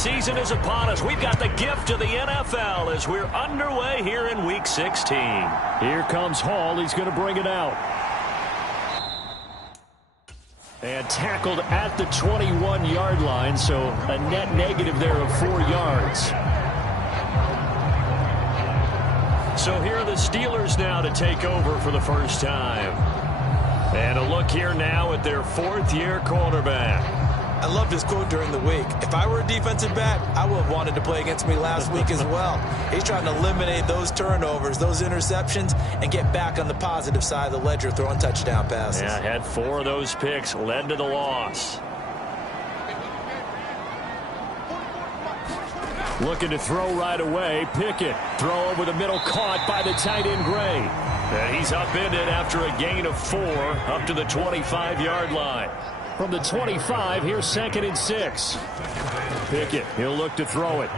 season is upon us. We've got the gift of the NFL as we're underway here in Week 16. Here comes Hall. He's going to bring it out. And tackled at the 21-yard line, so a net negative there of 4 yards. So here are the Steelers now to take over for the first time. And a look here now at their 4th-year quarterback. I loved his quote during the week. If I were a defensive back, I would have wanted to play against me last week as well. He's trying to eliminate those turnovers, those interceptions, and get back on the positive side of the ledger throwing touchdown passes. Yeah, had 4 of those picks, led to the loss. Looking to throw right away. Pickett. Throw over the middle, caught by the tight end Gray. And he's upended after a gain of 4 up to the 25-yard line. From the 25, here's 2nd and 6. Pickett, he'll look to throw it.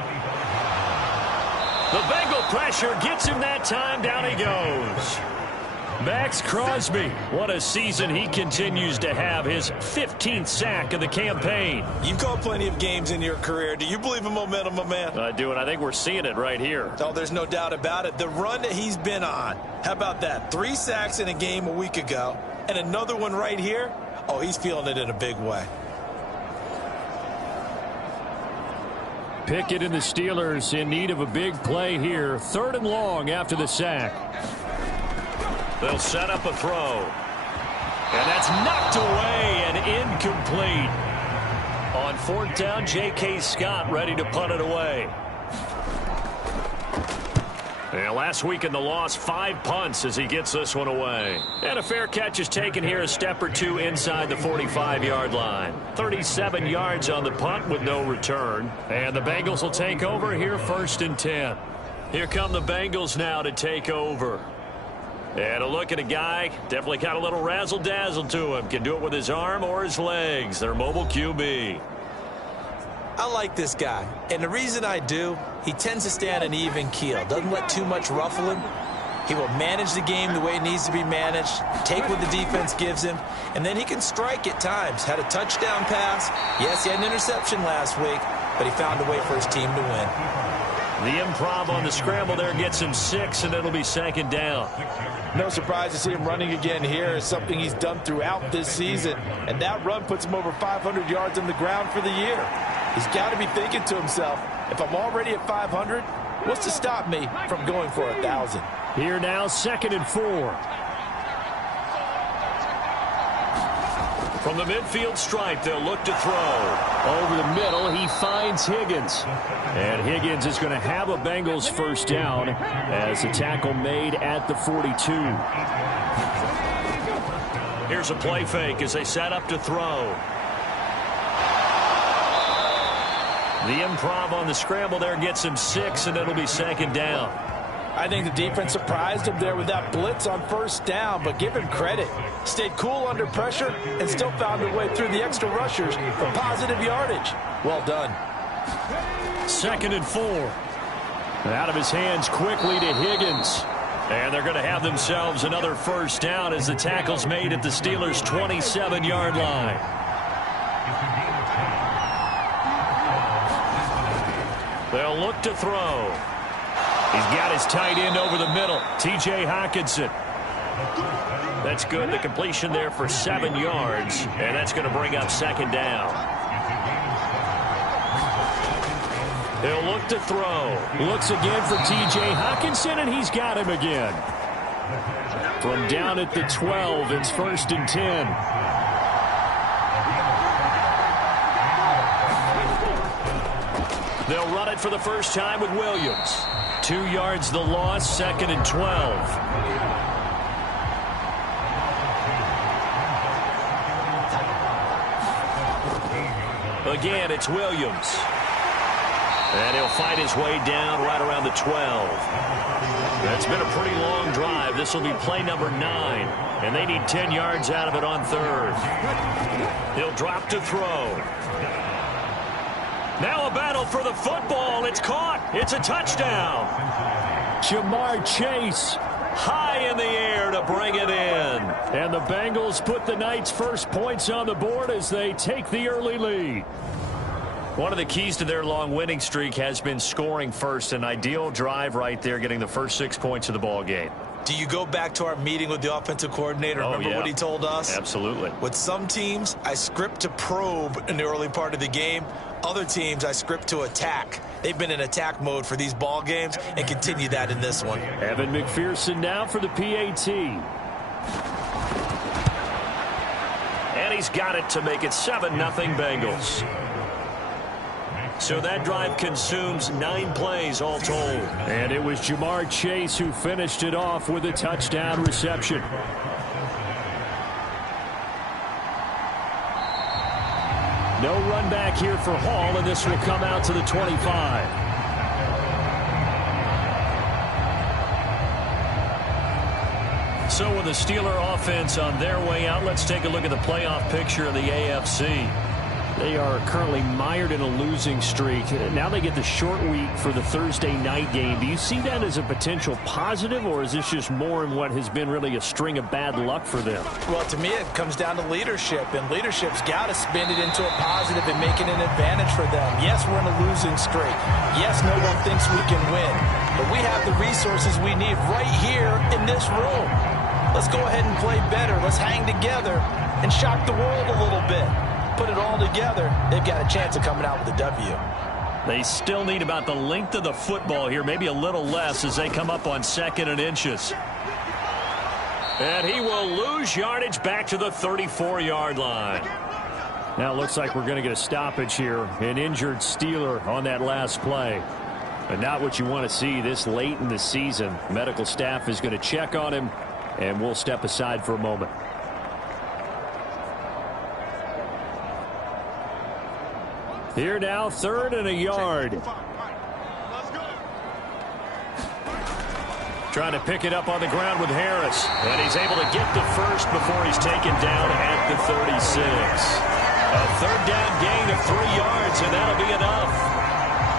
The Bengal pressure gets him that time. Down he goes. Max Crosby, what a season he continues to have. His 15th sack of the campaign. You've called plenty of games in your career. Do you believe in momentum, my man? I do, and I think we're seeing it right here. Oh, there's no doubt about it. The run that he's been on. How about that? 3 sacks in a game a week ago, and another one right here. Oh, he's feeling it in a big way. Pickett and the Steelers in need of a big play here. 3rd and long after the sack. They'll set up a throw. And that's knocked away and incomplete. On 4th down, J.K. Scott ready to punt it away. And last week in the loss, 5 punts as he gets this one away. And a fair catch is taken here, a step or 2 inside the 45-yard line. 37 yards on the punt with no return. And the Bengals will take over here, 1st and 10. Here come the Bengals now to take over. And a look at a guy, definitely got a little razzle-dazzle to him. Can do it with his arm or his legs. Their mobile QB. I like this guy, and the reason I do, he tends to stay on an even keel. Doesn't let too much ruffle him. He will manage the game the way it needs to be managed, take what the defense gives him, and then he can strike at times. Had a touchdown pass. Yes, he had an interception last week, but he found a way for his team to win. The improv on the scramble there gets him 6, and it'll be 2nd down. No surprise to see him running again here. It's something he's done throughout this season, and that run puts him over 500 yards on the ground for the year. He's got to be thinking to himself, if I'm already at 500, what's to stop me from going for 1,000? Here now, 2nd and 4. From the midfield stripe, they'll look to throw. Over the middle, he finds Higgins. And Higgins is going to have a Bengals 1st down as a tackle made at the 42. Here's a play fake as they set up to throw. The improv on the scramble there gets him 6, and it'll be 2nd down. I think the defense surprised him there with that blitz on 1st down, but give him credit. Stayed cool under pressure and still found a way through the extra rushers for positive yardage. Well done. 2nd and 4. Out of his hands quickly to Higgins. And they're going to have themselves another 1st down as the tackle's made at the Steelers' 27-yard line. They'll look to throw. He's got his tight end over the middle, T.J. Hockenson. That's good. The completion there for 7 yards, and that's going to bring up 2nd down. He'll look to throw. Looks again for T.J. Hockenson, and he's got him again. From down at the 12, it's 1st and 10. They'll run it for the first time with Williams. 2 yards the loss, 2nd and 12. Again, it's Williams. And he'll fight his way down right around the 12. That's been a pretty long drive. This will be play number 9. And they need 10 yards out of it on 3rd. He'll drop to throw. Now a battle for the football. It's caught. It's a touchdown. Jamar Chase high in the air to bring it in. And the Bengals put the night's first points on the board as they take the early lead. One of the keys to their long winning streak has been scoring first. An ideal drive right there, getting the first 6 points of the ball game. Do you go back to our meeting with the offensive coordinator? Remember what he told us? Absolutely. With some teams, I script to probe in the early part of the game. Other teams, I script to attack. They've been in attack mode for these ball games and continue that in this one. Evan McPherson now for the PAT. And he's got it to make it 7-0 Bengals. So that drive consumes 9 plays all told. And it was Jamar Chase who finished it off with a touchdown reception. No run back here for Hall, and this will come out to the 25. So with the Steeler offense on their way out, let's take a look at the playoff picture of the AFC. They are currently mired in a losing streak. Now they get the short week for the Thursday night game. Do you see that as a potential positive, or is this just more in what has been really a string of bad luck for them? Well, to me, it comes down to leadership, and leadership's got to spin it into a positive and make it an advantage for them. Yes, we're in a losing streak. Yes, no one thinks we can win, but we have the resources we need right here in this room. Let's go ahead and play better. Let's hang together and shock the world a little bit. Put it all together, they've got a chance of coming out with a W. They still need about the length of the football here, maybe a little less as they come up on 2nd and inches. And he will lose yardage back to the 34-yard line. Now it looks like we're going to get a stoppage here. An injured Steeler on that last play. But not what you want to see this late in the season. Medical staff is going to check on him, and we'll step aside for a moment. Here now, 3rd and a yard. Trying to pick it up on the ground with Harris. And he's able to get the first before he's taken down at the 36. A 3rd down gain of 3 yards, and that'll be enough.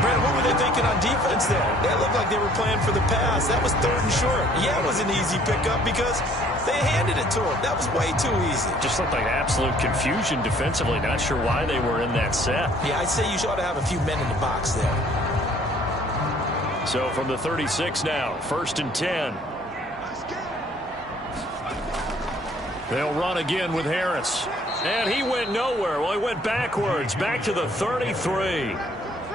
Brandon, what were they thinking on defense there? They looked like they were playing for the pass. That was 3rd and short. Yeah, it was an easy pickup because they handed it to him. That was way too easy. Just looked like absolute confusion defensively. Not sure why they were in that set. Yeah, I'd say you ought to have a few men in the box there. So from the 36 now, 1st and 10. They'll run again with Harris. And he went nowhere. Well, he went backwards, back to the 33.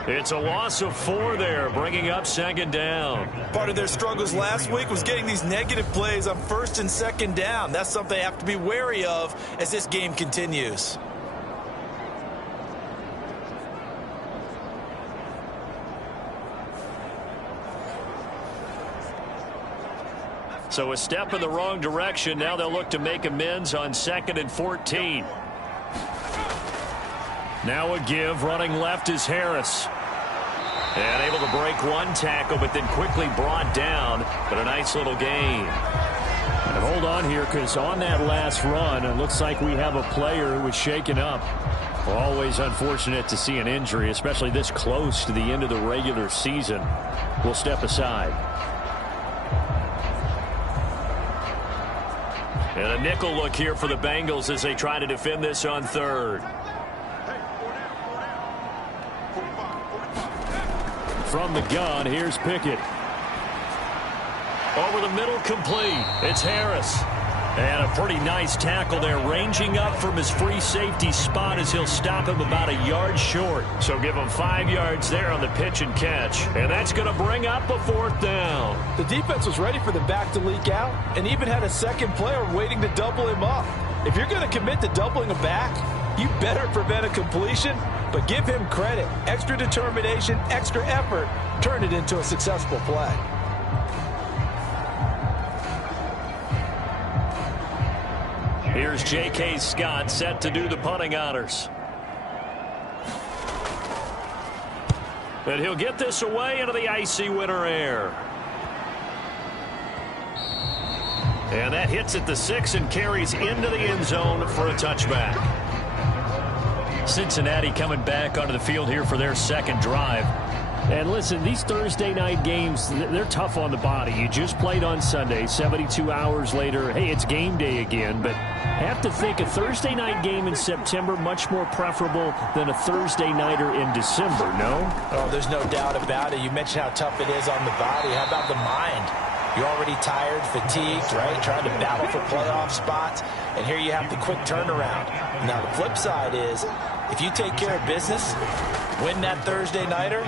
It's a loss of 4 there, bringing up 2nd down. Part of their struggles last week was getting these negative plays on 1st and 2nd down. That's something they have to be wary of as this game continues. So a step in the wrong direction. Now they'll look to make amends on 2nd and 14. Now a give. Running left is Harris. And able to break 1 tackle, but then quickly brought down. But a nice little gain. And hold on here, because on that last run, it looks like we have a player who was shaken up. Always unfortunate to see an injury, especially this close to the end of the regular season. We'll step aside. And a nickel look here for the Bengals as they try to defend this on 3rd. From the gun, here's Pickett. Over the middle, complete. It's Harris. And a pretty nice tackle there, ranging up from his free safety spot as he'll stop him about a yard short. So give him 5 yards there on the pitch and catch. And that's going to bring up a 4th down. The defense was ready for the back to leak out and even had a second player waiting to double him up. If you're going to commit to doubling a back, you better prevent a completion, but give him credit. Extra determination, extra effort, turn it into a successful play. Here's J.K. Scott set to do the punting honors. And he'll get this away into the icy winter air. And that hits at the 6 and carries into the end zone for a touchback. Cincinnati coming back onto the field here for their 2nd drive. And listen, these Thursday night games, they're tough on the body. You just played on Sunday, 72 hours later, hey, it's game day again. But I have to think a Thursday night game in September much more preferable than a Thursday nighter in December, no? Oh, there's no doubt about it. You mentioned how tough it is on the body. How about the mind? You're already tired, fatigued, right? Trying to battle for playoff spots. And here you have the quick turnaround. Now, the flip side is, if you take care of business, win that Thursday nighter,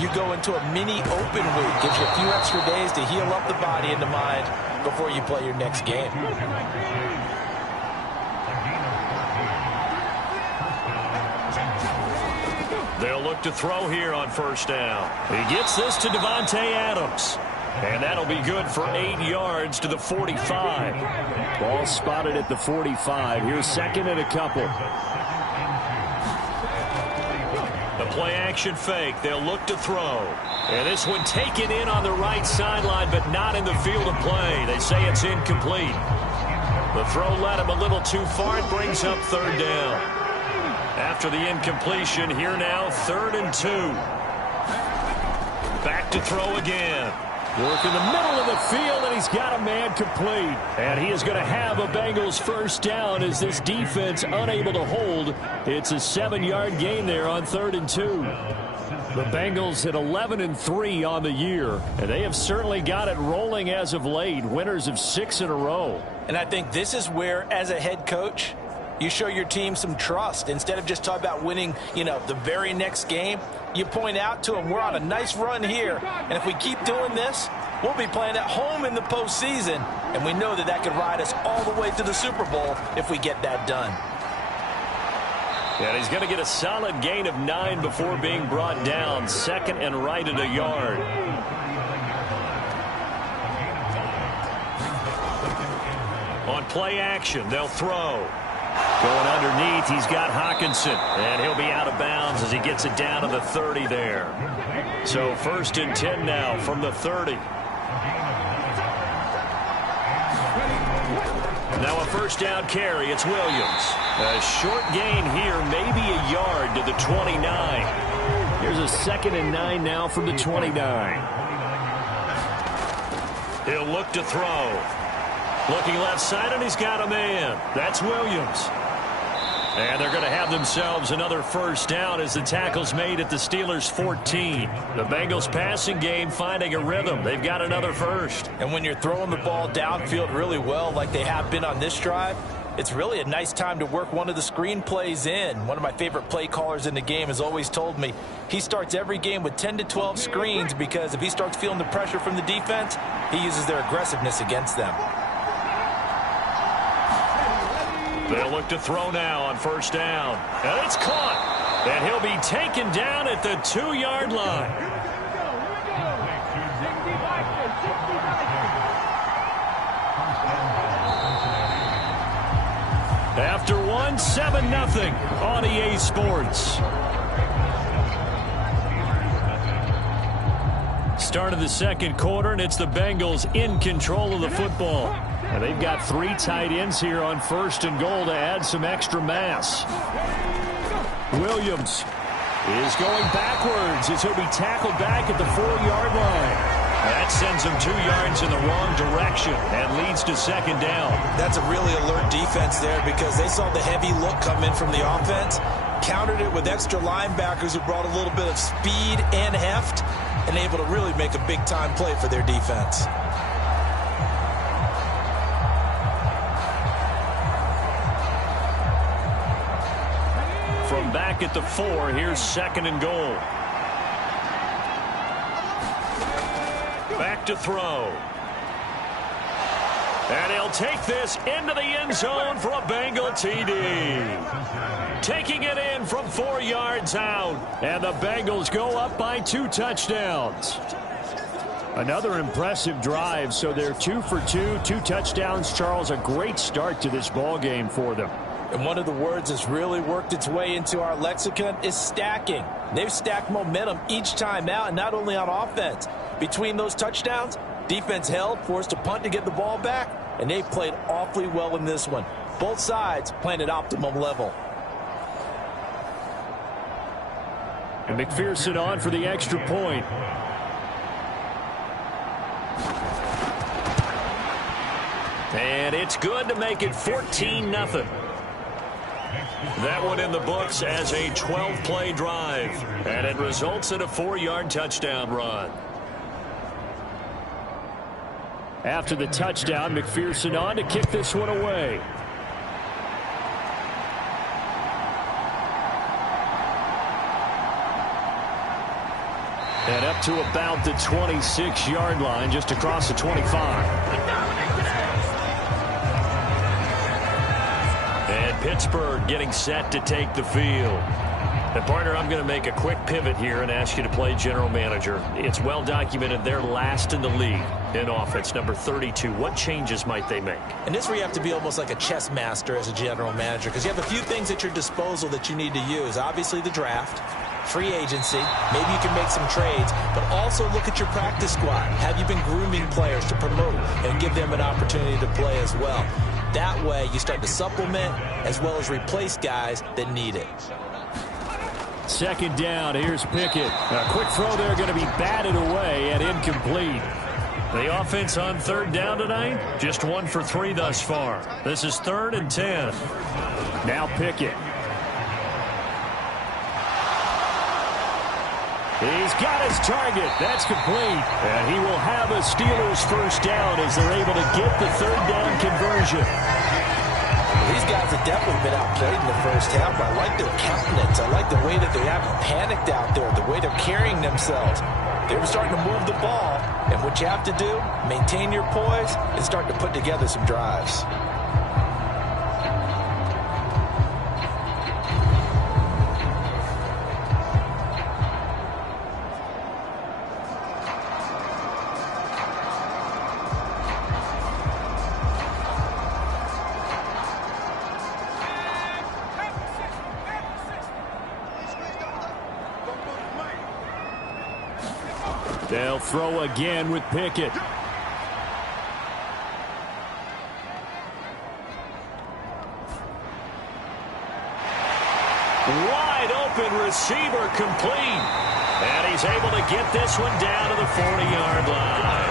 you go into a mini open week. Gives you a few extra days to heal up the body and the mind before you play your next game. They'll look to throw here on first down. He gets this to Davante Adams. And that'll be good for 8 yards to the 45. Ball spotted at the 45. Here's second and a couple. The play-action fake. They'll look to throw. And this one taken in on the right sideline, but not in the field of play. They say it's incomplete. The throw led him a little too far. It brings up third down. After the incompletion, here now, 3rd and 2. Back to throw again. Work in the middle of the field, and he's got a man complete. And he is going to have a Bengals first down as this defense unable to hold. It's a 7-yard gain there on 3rd and 2. The Bengals at 11-3 on the year, and they have certainly got it rolling as of late. Winners of 6 in a row. And I think this is where, as a head coach, you show your team some trust. Instead of just talking about winning, the very next game, you point out to them, we're on a nice run here, and if we keep doing this, we'll be playing at home in the postseason, and we know that could ride us all the way to the Super Bowl if we get that done. And he's going to get a solid gain of 9 before being brought down. 2nd and right at a yard. On play action, they'll throw. Going underneath, he's got Hockenson, and he'll be out of bounds as he gets it down to the 30 there. So 1st and 10 now from the 30. Now a first down carry, it's Williams. A short gain here, maybe a yard to the 29. Here's a 2nd and 9 now from the 29. He'll look to throw. Looking left side, and he's got a man. That's Williams. And they're going to have themselves another first down as the tackle's made at the Steelers' 14. The Bengals passing game finding a rhythm. They've got another first. And when you're throwing the ball downfield really well like they have been on this drive, it's really a nice time to work one of the screen plays in. One of my favorite play callers in the game has always told me he starts every game with 10 to 12 screens because if he starts feeling the pressure from the defense, he uses their aggressiveness against them. They'll look to throw now on first down. And it's caught. And he'll be taken down at the 2-yard line. After one, 7-0 on EA Sports. Start of the second quarter, and it's the Bengals in control of the football. And they've got 3 tight ends here on 1st and goal to add some extra mass. Williams is going backwards as he'll be tackled back at the 4-yard line. That sends him 2 yards in the wrong direction and leads to 2nd down. That's a really alert defense there because they saw the heavy look come in from the offense, countered it with extra linebackers who brought a little bit of speed and heft, and able to really make a big-time play for their defense. From back at the 4, here's 2nd and goal. Back to throw. And he'll take this into the end zone for a Bengal TD. Taking it in from 4 yards out. And the Bengals go up by 2 touchdowns. Another impressive drive, so they're 2 for 2, 2 touchdowns. Charles, a great start to this ball game for them. And one of the words that's really worked its way into our lexicon is stacking. They've stacked momentum each time out, and not only on offense. Between those touchdowns, defense held, forced a punt to get the ball back, and they've played awfully well in this one. Both sides playing at optimum level. And McPherson on for the extra point. And it's good to make it 14-0. That one in the books as a 12-play drive. And it results in a 4-yard touchdown run. After the touchdown, McPherson on to kick this one away. And up to about the 26-yard line, just across the 25. And Pittsburgh getting set to take the field. And, partner, I'm going to make a quick pivot here and ask you to play general manager. It's well documented they're last in the league in offense, number 32. What changes might they make? And this is where you have to be almost like a chess master as a general manager, because you have a few things at your disposal that you need to use. Obviously, the draft, free agency, maybe you can make some trades, but also look at your practice squad. Have you been grooming players to promote and give them an opportunity to play as well? That way, you start to supplement as well as replace guys that need it. Second down, here's Pickett. A quick throw there, going to be batted away and incomplete. The offense on third down tonight, just 1 for 3 thus far. This is 3rd and 10. Now Pickett. He's got his target. That's complete. And he will have a Steelers first down as they're able to get the third down conversion. These guys have definitely been outplayed in the first half. I like their countenance. I like the way that they haven't panicked out there, the way they're carrying themselves. They were starting to move the ball, and what you have to do, maintain your poise and start to put together some drives. They'll throw again with Pickett. Wide open receiver complete. And he's able to get this one down to the 40-yard line.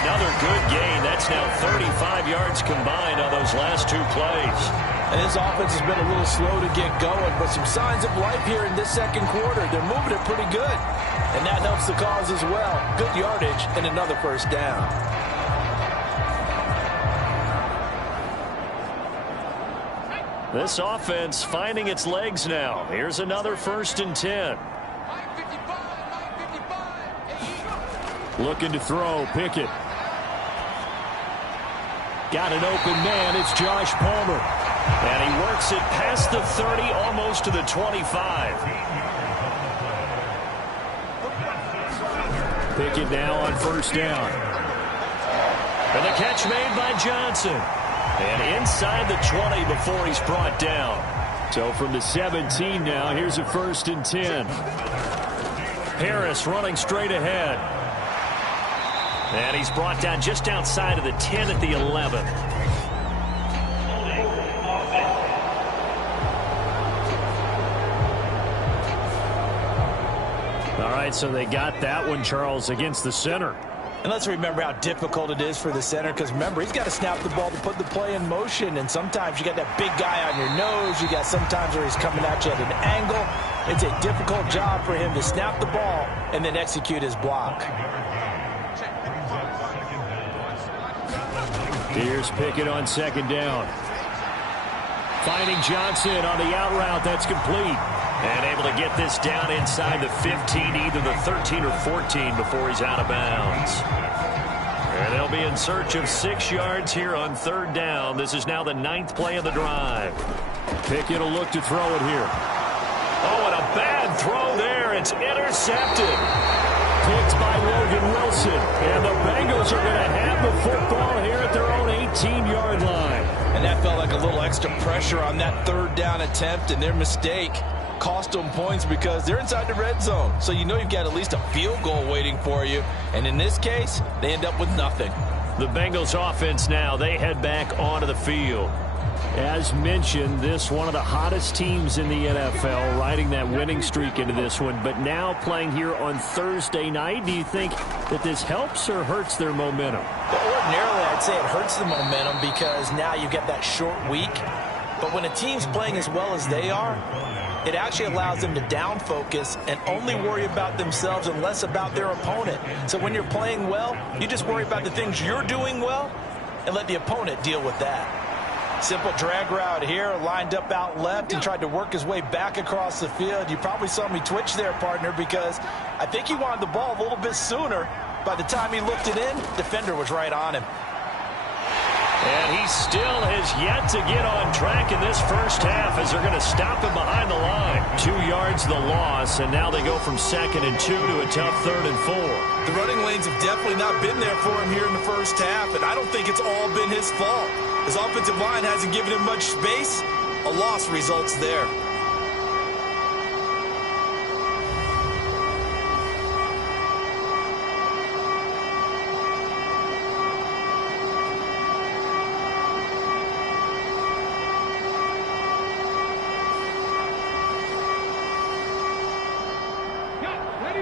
Another good gain. That's now 35 yards combined on those last 2 plays. And this offense has been a little slow to get going, but some signs of life here in this second quarter. They're moving it pretty good. And that helps the cause as well. Good yardage and another first down. This offense finding its legs now. Here's another 1st and 10. Looking to throw, Pickett. Got an open man, it's Josh Palmer. And he works it past the 30, almost to the 25. Pickett now on first down. And the catch made by Johnson. And inside the 20 before he's brought down. So from the 17 now, here's a 1st and 10. Harris running straight ahead. And he's brought down just outside of the 10 at the 11. All right, so they got that one, Charles, against the center. And let's remember how difficult it is for the center, because remember, he's got to snap the ball to put the play in motion, and sometimes you got that big guy on your nose. You got sometimes where he's coming at you at an angle. It's a difficult job for him to snap the ball and then execute his block. Here's Pickett on second down. Finding Johnson on the out route. That's complete. And able to get this down inside the 15, either the 13 or 14 before he's out of bounds. And they'll be in search of 6 yards here on third down. This is now the 9th play of the drive. Pickett will look to throw it here. Oh, and a bad throw there. It's intercepted. Picked by Logan Wilson. And the Bengals are going to have the football here at their own 18-yard line. And that felt like a little extra pressure on that third down attempt, and their mistake cost them points because they're inside the red zone. So you know you've got at least a field goal waiting for you. And in this case, they end up with nothing. The Bengals offense now, they head back onto the field. As mentioned, this one of the hottest teams in the NFL, riding that winning streak into this one, but now playing here on Thursday night. Do you think that this helps or hurts their momentum? Ordinarily, I'd say it hurts the momentum because now you get that short week. But when a team's playing as well as they are, it actually allows them to down focus and only worry about themselves and less about their opponent. So when you're playing well, you just worry about the things you're doing well and let the opponent deal with that. Simple drag route here, lined up out left and tried to work his way back across the field. You probably saw me twitch there, partner, because I think he wanted the ball a little bit sooner. By the time he looked it in, defender was right on him. And he still has yet to get on track in this first half as they're going to stop him behind the line. 2 yards the loss, and now they go from 2nd and 2 to a tough 3rd and 4. The running lanes have definitely not been there for him here in the first half, and I don't think it's all been his fault. His offensive line hasn't given him much space. A loss results there.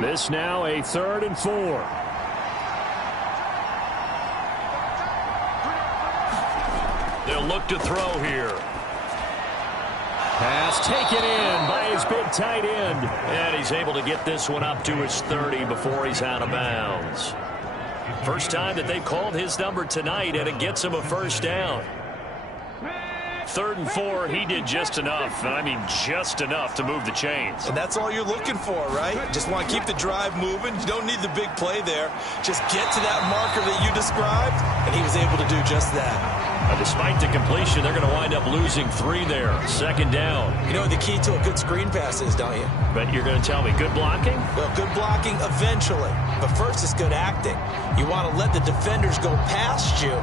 This now a 3rd and 4. They'll look to throw here. Pass taken in by his big tight end. And he's able to get this one up to his 30 before he's out of bounds. First time that they've called his number tonight, and it gets him a first down. 3rd and 4, he did just enough, and I mean just enough to move the chains. And that's all you're looking for, right? Just want to keep the drive moving. You don't need the big play there. Just get to that marker that you described, and he was able to do just that. Despite the completion, they're going to wind up losing 3 there. 2nd down. You know what the key to a good screen pass is, don't you? But you're going to tell me good blocking? Well, good blocking eventually. But first, it's good acting. You want to let the defenders go past you,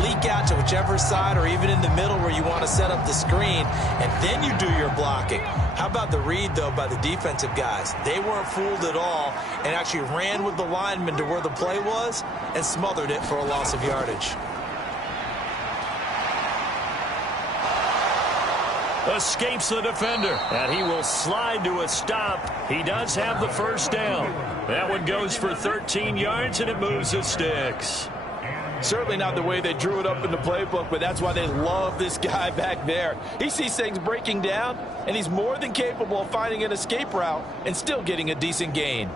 leak out to whichever side or even in the middle where you want to set up the screen, and then you do your blocking. How about the read, though, by the defensive guys? They weren't fooled at all and actually ran with the lineman to where the play was and smothered it for a loss of yardage. Escapes the defender, and he will slide to a stop. He does have the first down. That one goes for 13 yards, and it moves the sticks. Certainly not the way they drew it up in the playbook, but that's why they love this guy back there. He sees things breaking down, and he's more than capable of finding an escape route and still getting a decent gain.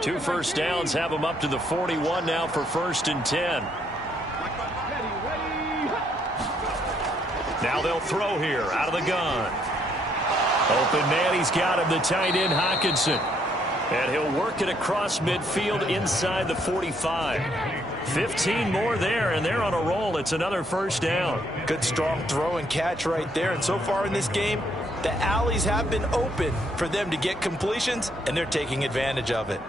Two first downs have him up to the 41 now for 1st and 10. Now they'll throw here out of the gun. Open man, he's got him, the tight end Hockenson. And he'll work it across midfield inside the 45. 15 more there, and they're on a roll. It's another first down. Good strong throw and catch right there. And so far in this game, the alleys have been open for them to get completions, and they're taking advantage of it.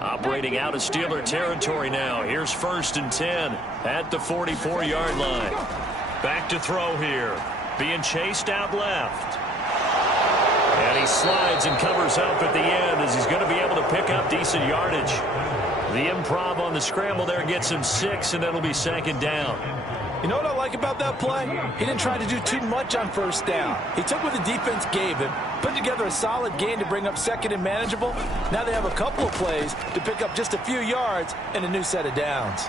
Operating out of Steeler territory now. Here's 1st and 10 at the 44-yard line. Back to throw here. Being chased out left. And he slides and covers up at the end as he's going to be able to pick up decent yardage. The improv on the scramble there gets him 6, and it'll be 2nd down. You know what I like about that play? He didn't try to do too much on first down. He took what the defense gave him, put together a solid gain to bring up 2nd and manageable. Now they have a couple of plays to pick up just a few yards and a new set of downs.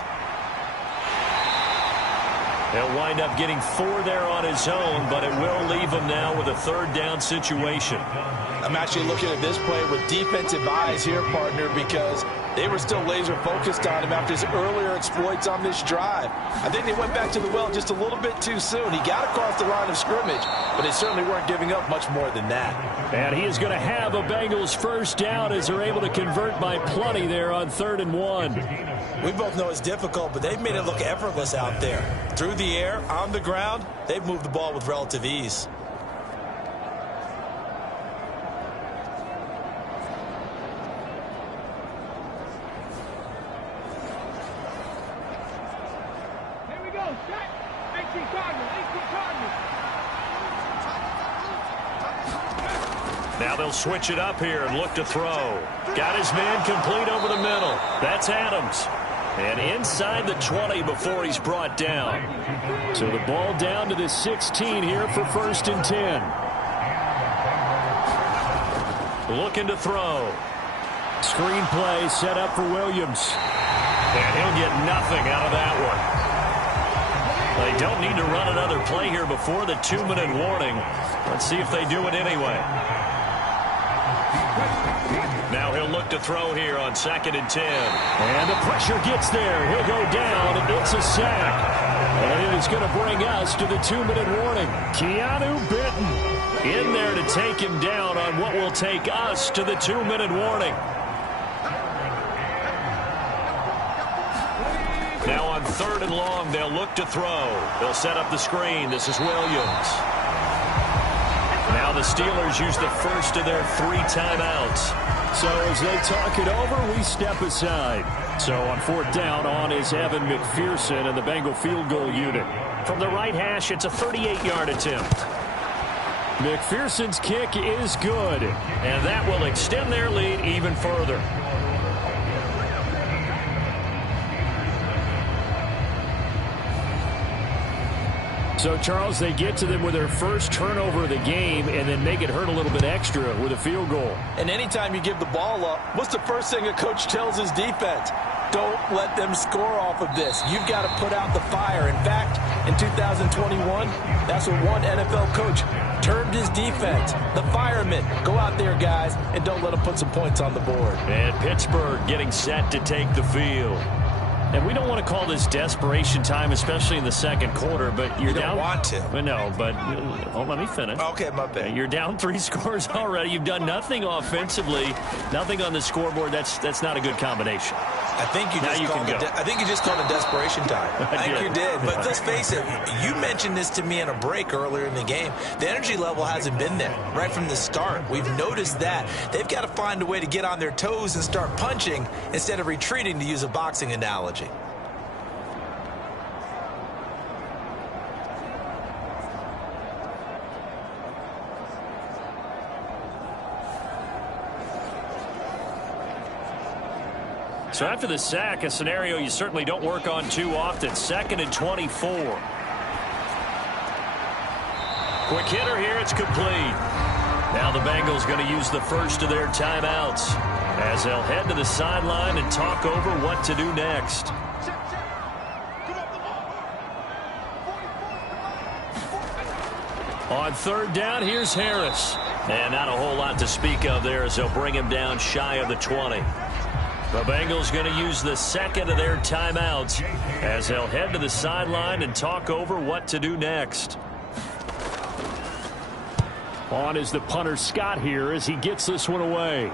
He'll wind up getting 4 there on his own, but it will leave him now with a 3rd down situation. I'm actually looking at this play with defensive eyes here, partner, because they were still laser focused on him after his earlier exploits on this drive. I think they went back to the well just a little bit too soon. He got across the line of scrimmage, but they certainly weren't giving up much more than that. And he is going to have a Bengals first down as they're able to convert by plenty there on 3rd and 1. We both know it's difficult, but they've made it look effortless out there. Through the air, on the ground, they've moved the ball with relative ease. Now they'll switch it up here and look to throw. Got his man complete over the middle. That's Adams. And inside the 20 before he's brought down. So the ball down to the 16 here for 1st and 10. Looking to throw. Screen play set up for Williams. And he'll get nothing out of that one. They don't need to run another play here before the 2-minute warning. Let's see if they do it anyway. Now he'll look to throw here on 2nd and 10. And the pressure gets there. He'll go down. It's a sack. And it is going to bring us to the 2-minute warning. Keanu Benton in there to take him down on what will take us to the 2-minute warning. Now on 3rd and long, they'll look to throw. They'll set up the screen. This is Williams. Now the Steelers use the first of their 3 timeouts. So as they talk it over, we step aside. So on 4th down, on is Evan McPherson and the Bengal field goal unit. From the right hash, it's a 38-yard attempt. McPherson's kick is good. And that will extend their lead even further. So, Charles, they get to them with their first turnover of the game and then make it hurt a little bit extra with a field goal. And anytime you give the ball up, what's the first thing a coach tells his defense? Don't let them score off of this. You've got to put out the fire. In fact, in 2021, that's what one NFL coach termed his defense. The firemen. Go out there, guys, and don't let them put some points on the board. And Pittsburgh getting set to take the field. And we don't want to call this desperation time, especially in the second quarter, but you're down. You don't want to. Well, no, but let me finish. Okay, my bad. You're down 3 scores already. You've done nothing offensively, nothing on the scoreboard. That's not a good combination. I think you just called it desperation time. I think you did. But let's face it, you mentioned this to me in a break earlier in the game. The energy level hasn't been there right from the start. We've noticed that. They've got to find a way to get on their toes and start punching instead of retreating, to use a boxing analogy. So after the sack, a scenario you certainly don't work on too often. 2nd and 24. Quick hitter here. It's complete. Now the Bengals going to use the first of their timeouts as they'll head to the sideline and talk over what to do next. On 3rd down, here's Harris. And not a whole lot to speak of there as they'll bring him down shy of the 20. The Bengals going to use the second of their timeouts as they'll head to the sideline and talk over what to do next. On is the punter Scott here as he gets this one away.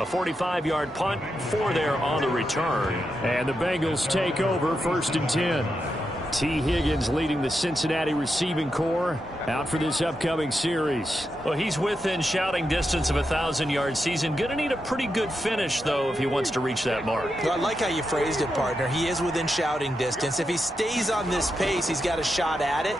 A 45-yard punt, 4 there on the return. And the Bengals take over 1st and 10. T. Higgins leading the Cincinnati receiving corps out for this upcoming series. Well, he's within shouting distance of a 1,000-yard season. Going to need a pretty good finish, though, if he wants to reach that mark. Well, I like how you phrased it, partner. He is within shouting distance. If he stays on this pace, he's got a shot at it.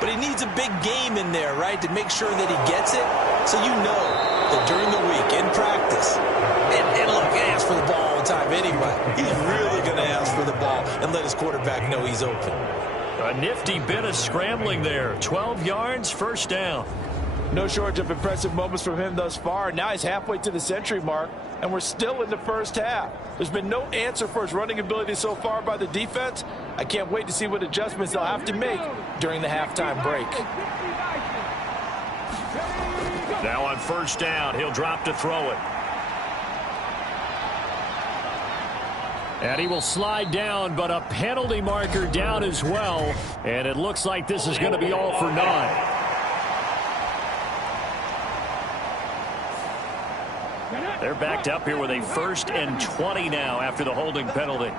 But he needs a big game in there, right, to make sure that he gets it. So you know that during the week, in practice, and look, he asks for the ball all the time anyway. He's really going to ask for the ball and let his quarterback know he's open. A nifty bit of scrambling there. 12 yards, 1st down. No shortage of impressive moments from him thus far. Now he's halfway to the century mark, and we're still in the first half. There's been no answer for his running ability so far by the defense. I can't wait to see what adjustments they'll have to make during the halftime break. Now on 1st down, he'll drop to throw it. And he will slide down, but a penalty marker down as well. And it looks like this is going to be all for naught. They're backed up here with a 1st and 20 now after the holding penalty.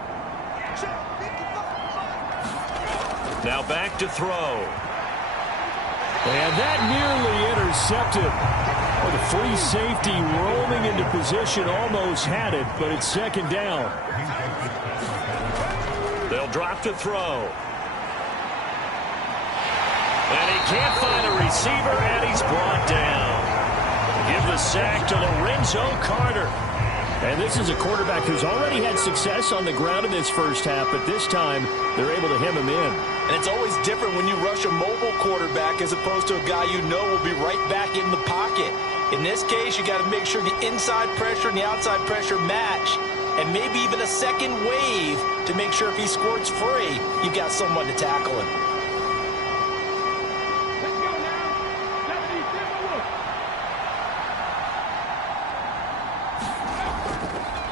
Now back to throw. And that nearly intercepted. Well, the free safety roaming into position almost had it, but it's 2nd down. They'll drop to throw. And he can't find a receiver, and he's brought down. Give the sack to Lorenzo Carter. And this is a quarterback who's already had success on the ground in this first half, but this time they're able to hem him in. And it's always different when you rush a mobile quarterback as opposed to a guy you know will be right back in the pocket. In this case, you got to make sure the inside pressure and the outside pressure match, and maybe even a second wave to make sure if he squirts free, you've got someone to tackle him.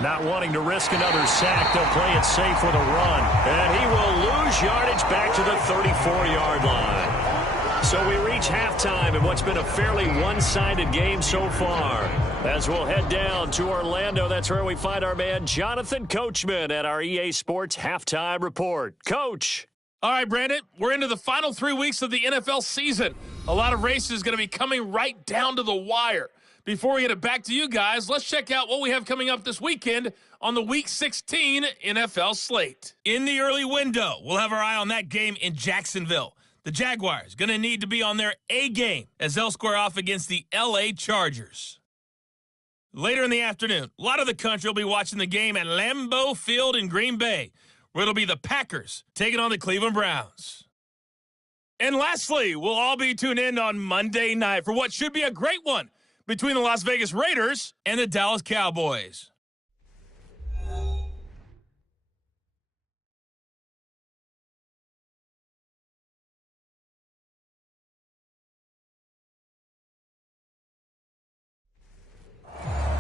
Not wanting to risk another sack, they'll play it safe with a run. And he will lose yardage back to the 34-yard line. So we reach halftime in what's been a fairly one-sided game so far. As we'll head down to Orlando, that's where we find our man Jonathan Coachman at our EA Sports Halftime Report. Coach. All right, Brandon, we're into the final 3 weeks of the NFL season. A lot of races going to be coming right down to the wire. Before we get it back to you guys, let's check out what we have coming up this weekend on the Week 16 NFL slate. In the early window, we'll have our eye on that game in Jacksonville. The Jaguars going to need to be on their A game as they'll square off against the L.A. Chargers. Later in the afternoon, a lot of the country will be watching the game at Lambeau Field in Green Bay, where it'll be the Packers taking on the Cleveland Browns. And lastly, we'll all be tuned in on Monday night for what should be a great one between the Las Vegas Raiders and the Dallas Cowboys.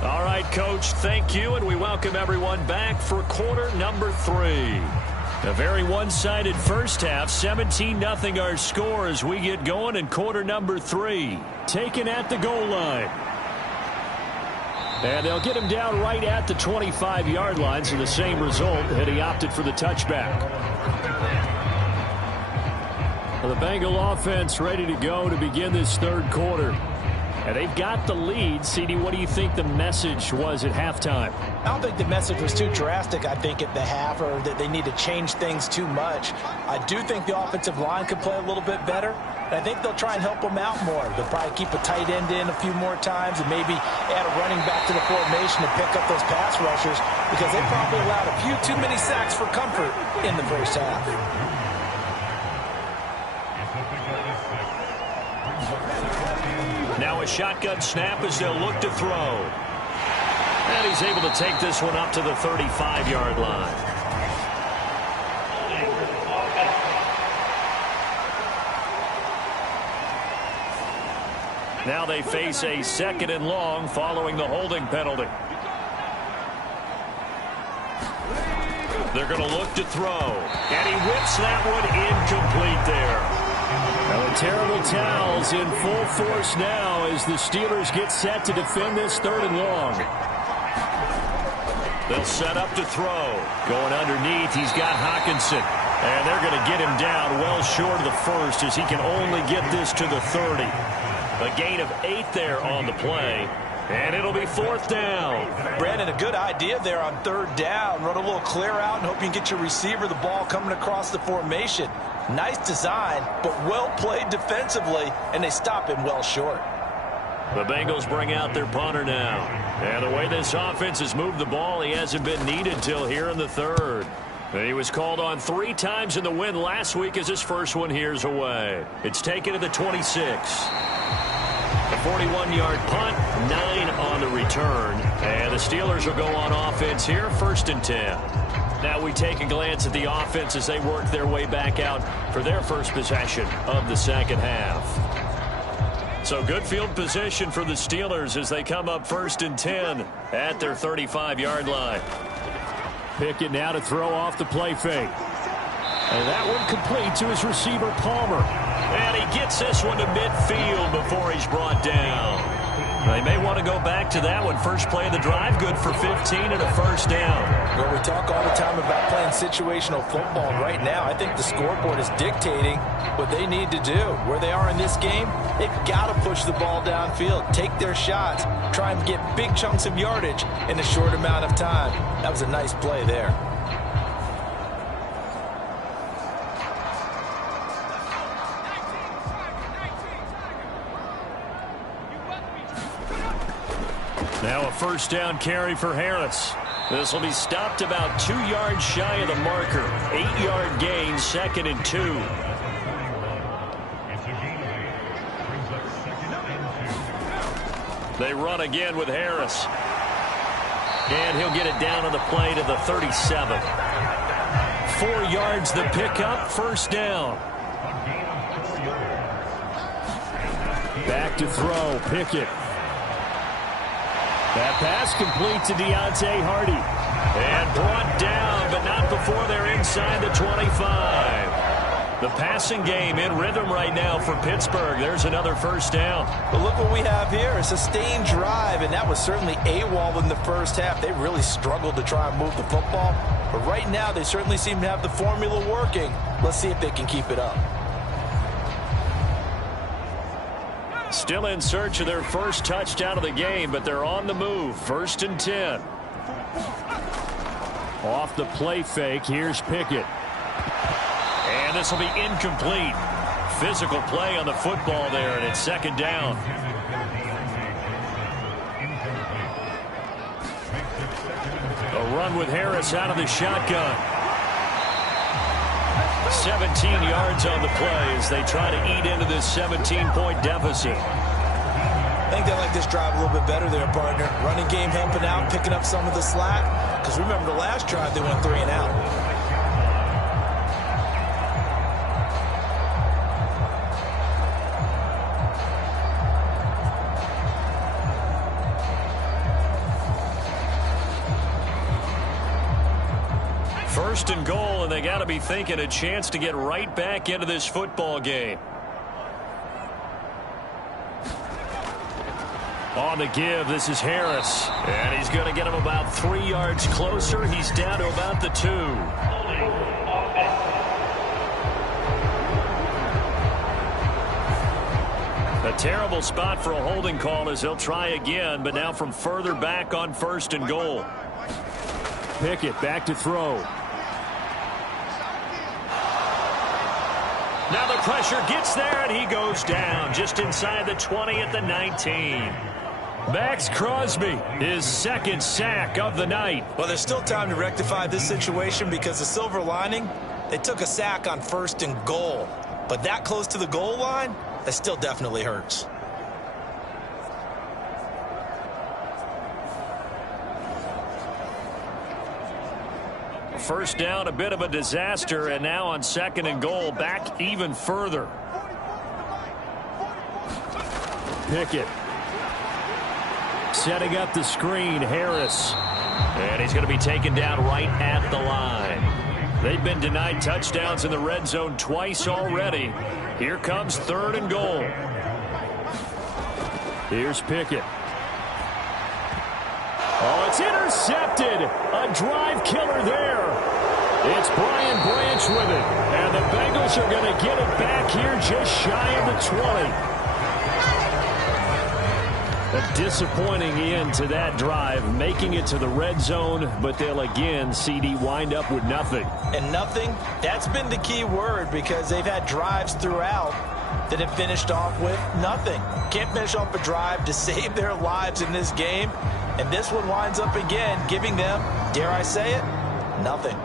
All right, Coach, thank you, and we welcome everyone back for quarter number 3. A very one-sided first half, 17-0 our score as we get going in quarter number 3. Taken at the goal line. And they'll get him down right at the 25-yard line, so the same result had he opted for the touchback. Well, the Bengal offense ready to go to begin this third quarter. And they've got the lead. CD, what do you think the message was at halftime? I don't think the message was too drastic, I think, at the half, or that they need to change things too much. I do think the offensive line could play a little bit better. And I think they'll try and help them out more. They'll probably keep a tight end in a few more times and maybe add a running back to the formation to pick up those pass rushers, because they probably allowed a few too many sacks for comfort in the first half. Now a shotgun snap as they'll look to throw. And he's able to take this one up to the 35-yard line. Now they face a 2nd and long following the holding penalty. They're going to look to throw. And he whips that one incomplete there. Well, the terrible towels in full force now as the Steelers get set to defend this 3rd and long. They'll set up to throw. Going underneath, he's got Hawkinson. And they're going to get him down well short of the first as he can only get this to the 30. A gain of 8 there on the play. And it'll be 4th down. Brandon, a good idea there on 3rd down. Run a little clear out and hope you can get your receiver the ball coming across the formation. Nice design, but well played defensively, and they stop him well short. The Bengals bring out their punter now. And the way this offense has moved the ball, he hasn't been needed till here in the 3rd. And he was called on 3 times in the win last week as his first one here's away. It's taken to the 26. A 41-yard punt, 9 on the return. And the Steelers will go on offense here, 1st and 10. Now we take a glance at the offense as they work their way back out for their first possession of the second half. So good field position for the Steelers as they come up 1st and 10 at their 35-yard line. Pickett now to throw off the play fake. And that one complete to his receiver, Palmer. And he gets this one to midfield before he's brought down. They may want to go back to that one. First play of the drive, good for 15 and a 1st down. Well, we talk all the time about playing situational football. And right now, I think the scoreboard is dictating what they need to do. Where they are in this game, they've got to push the ball downfield, take their shots, try and get big chunks of yardage in a short amount of time. That was a nice play there. Now a first down carry for Harris. This will be stopped about 2 yards shy of the marker. 8-yard gain, 2nd and 2. They run again with Harris. And he'll get it down on the play to the 37. 4 yards the pickup, first down. Back to throw, Pickett. That pass complete to Deontay Hardy. And brought down, but not before they're inside the 25. The passing game in rhythm right now for Pittsburgh. There's another first down. But look what we have here. A sustained drive, and that was certainly AWOL in the first half. They really struggled to try and move the football. But right now, they certainly seem to have the formula working. Let's see if they can keep it up. Still in search of their first touchdown of the game, but they're on the move. 1st and 10. Off the play fake, here's Pickett. And this will be incomplete. Physical play on the football there, and it's 2nd down. A run with Harris out of the shotgun. 17 yards on the play as they try to eat into this 17-point deficit. I think they like this drive a little bit better there, partner. Running game helping out, picking up some of the slack. Because remember the last drive, they went 3 and out. First and goal, and they got to be thinking a chance to get right back into this football game. On the give, this is Harris. And he's going to get him about 3 yards closer. He's down to about the 2. A terrible spot for a holding call as he'll try again, but now from further back on 1st and goal. Pickett back to throw. Now the pressure gets there, and he goes down just inside the 20 at the 19. Max Crosby, his 2nd sack of the night. Well, there's still time to rectify this situation because the silver lining, they took a sack on 1st and goal. But that close to the goal line, that still definitely hurts. First down, a bit of a disaster, and now on 2nd and goal, back even further. Pickett. Setting up the screen, Harris. And he's going to be taken down right at the line. They've been denied touchdowns in the red zone twice already. Here comes 3rd and goal. Here's Pickett. Oh, it's intercepted. A drive killer there. It's Brian Branch with it. And the Bengals are going to get it back here just shy of the 20. A disappointing end to that drive, making it to the red zone, but they'll again, CD, wind up with nothing. And nothing, that's been the key word because they've had drives throughout that have finished off with nothing. Can't finish off a drive to save their lives in this game. And this one winds up again, giving them, dare I say it, nothing.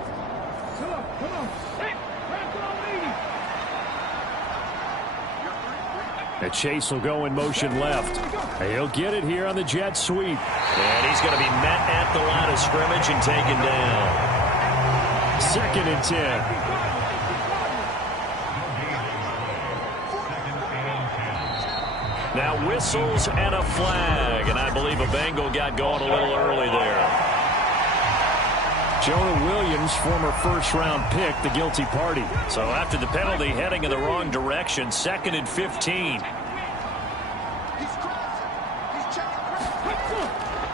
The chase will go in motion left. He'll get it here on the jet sweep. And he's going to be met at the line of scrimmage and taken down. 2nd and 10. Now whistles and a flag, and I believe a Bengal got going a little early there. Jonah Williams, former first-round pick, the guilty party. So after the penalty, heading in the wrong direction, 2nd and 15.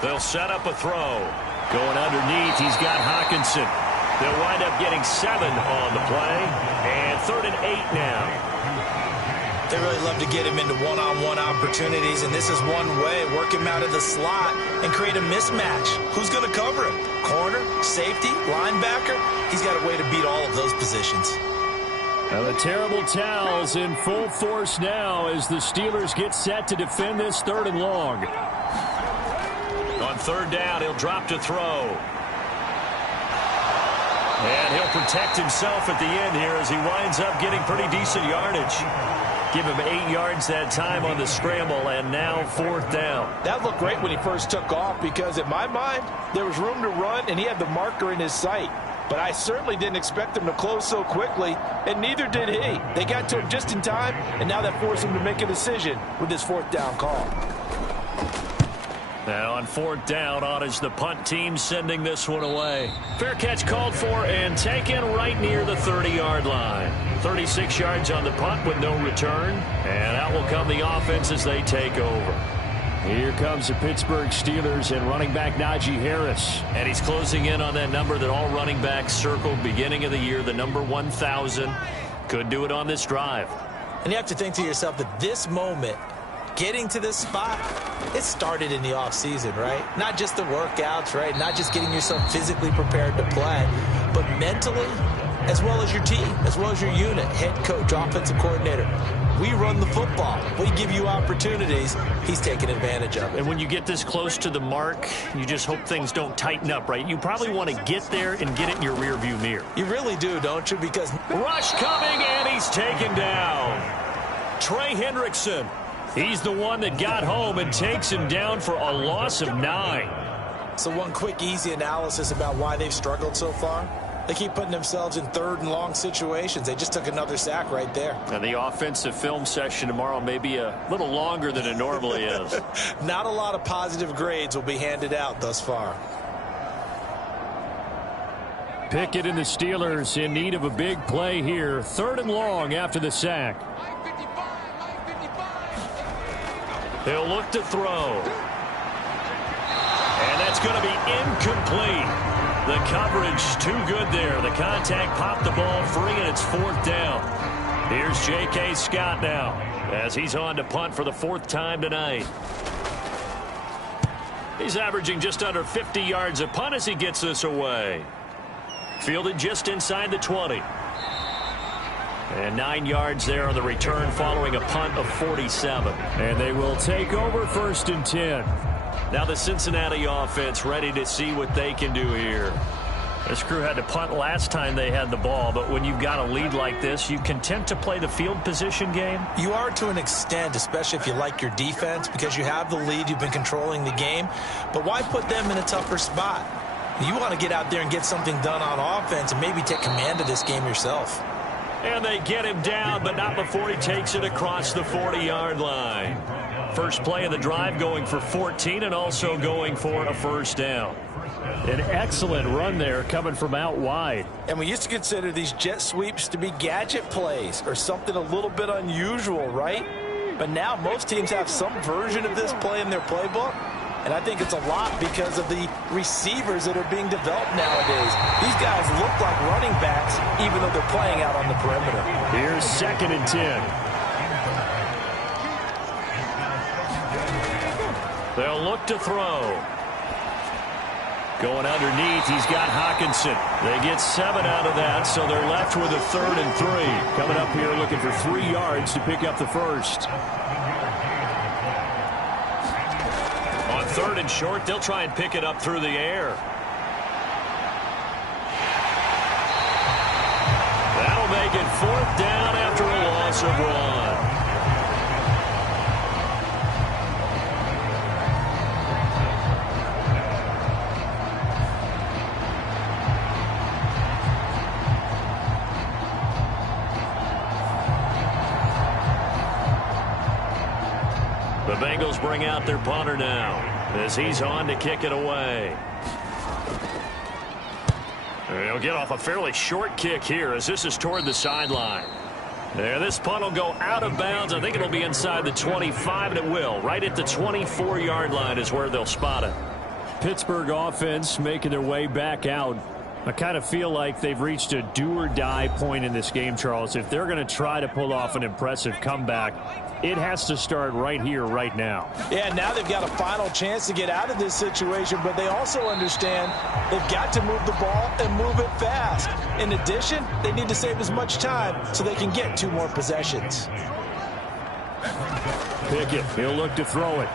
They'll set up a throw. Going underneath, he's got Hawkinson. They'll wind up getting 7 on the play, and 3rd and 8 now. They really love to get him into one-on-one opportunities, and this is one way. Work him out of the slot and create a mismatch. Who's going to cover him? Corner, safety, linebacker? He's got a way to beat all of those positions. Now the terrible towels in full force now as the Steelers get set to defend this 3rd and long. On third down, he'll drop to throw. And he'll protect himself at the end here as he winds up getting pretty decent yardage. Give him 8 yards that time on the scramble, and now 4th down. That looked great when he first took off because, in my mind, there was room to run, and he had the marker in his sight. But I certainly didn't expect him to close so quickly, and neither did he. They got to him just in time, and now that forced him to make a decision with his 4th down call. Now on 4th down, on is the punt team sending this one away. Fair catch called for and taken right near the 30-yard line. 36 yards on the punt with no return. And out will come the offense as they take over. Here comes the Pittsburgh Steelers and running back Najee Harris. And he's closing in on that number that all running backs circled beginning of the year, the number 1,000. Could do it on this drive. And you have to think to yourself that this moment, getting to this spot, it started in the offseason, right? Not just the workouts, right? Not just getting yourself physically prepared to play, but mentally, as well as your team, as well as your unit, head coach, offensive coordinator. We run the football. We give you opportunities. He's taking advantage of it. And when you get this close to the mark, you just hope things don't tighten up, right? You probably want to get there and get it in your rearview mirror. You really do, don't you? Because rush coming, and he's taken down. Trey Hendrickson. He's the one that got home and takes him down for a loss of 9. So one quick, easy analysis about why they've struggled so far. They keep putting themselves in 3rd and long situations. They just took another sack right there. And the offensive film session tomorrow may be a little longer than it normally is. Not a lot of positive grades will be handed out thus far. Pickett and the Steelers in need of a big play here. 3rd and long after the sack. He'll look to throw. And that's going to be incomplete. The coverage too good there. The contact popped the ball free, and it's 4th down. Here's J.K. Scott now as he's on to punt for the 4th time tonight. He's averaging just under 50 yards a punt as he gets this away. Fielded just inside the 20. And 9 yards there on the return following a punt of 47. And they will take over 1st and 10. Now the Cincinnati offense ready to see what they can do here. This crew had to punt last time they had the ball, but when you've got a lead like this, you content to play the field position game? You are to an extent, especially if you like your defense, because you have the lead, you've been controlling the game. But why put them in a tougher spot? You want to get out there and get something done on offense and maybe take command of this game yourself. And they get him down, but not before he takes it across the 40-yard line. First play of the drive going for 14 and also going for a 1st down. An excellent run there coming from out wide. And we used to consider these jet sweeps to be gadget plays or something a little bit unusual, right? But now most teams have some version of this play in their playbook. And I think it's a lot because of the receivers that are being developed nowadays. These guys look like running backs even though they're playing out on the perimeter. Here's 2nd and 10. They'll look to throw. Going underneath, he's got Hockenson. They get 7 out of that, so they're left with a 3rd and 3. Coming up here looking for 3 yards to pick up the 1st. On 3rd and short, they'll try and pick it up through the air. That'll make it 4th down after a loss of 1. The Bengals bring out their punter now as he's on to kick it away. He'll get off a fairly short kick here as this is toward the sideline. There, this punt will go out of bounds. I think it'll be inside the 25, and it will. Right at the 24-yard line is where they'll spot it. Pittsburgh offense making their way back out. I kind of feel like they've reached a do-or-die point in this game, Charles. If they're going to try to pull off an impressive comeback, it has to start right here, right now. Yeah, now they've got a final chance to get out of this situation, but they also understand they've got to move the ball and move it fast. In addition, they need to save as much time so they can get 2 more possessions. Pickett, he'll look to throw it.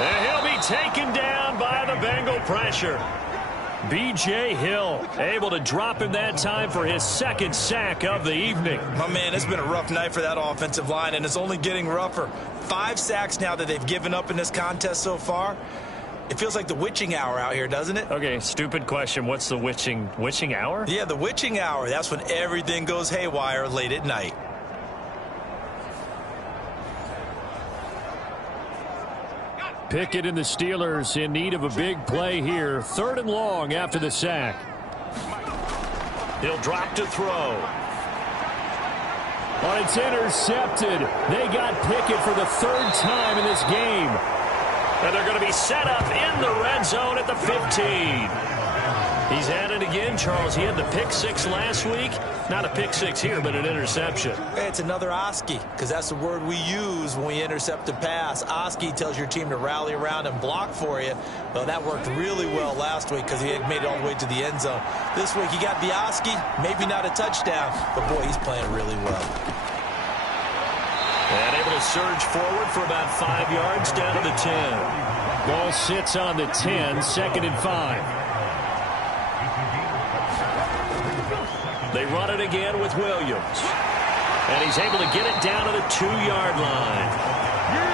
And he'll be taken down by the Bengal pressure. B.J. Hill able to drop him that time for his second sack of the evening. My man, it's been a rough night for that offensive line, and it's only getting rougher. 5 sacks now that they've given up in this contest so far. It feels like the witching hour out here, doesn't it? Okay, stupid question. What's the witching hour? Yeah, the witching hour. That's when everything goes haywire late at night. Pickett and the Steelers in need of a big play here. 3rd and long after the sack. He'll drop to throw. But it's intercepted. They got Pickett for the 3rd time in this game. And they're going to be set up in the red zone at the 15. He's at it again, Charles. He had the pick 6 last week. Not a pick 6 here, but an interception. Hey, it's another Oski, because that's the word we use when we intercept a pass. Oski tells your team to rally around and block for you. Well, that worked really well last week because he had made it all the way to the end zone. This week, he got the Oski, maybe not a touchdown, but boy, he's playing really well. And able to surge forward for about 5 yards down to the 10. Ball sits on the 10, 2nd and 5. They run it again with Williams. And he's able to get it down to the 2-yard line.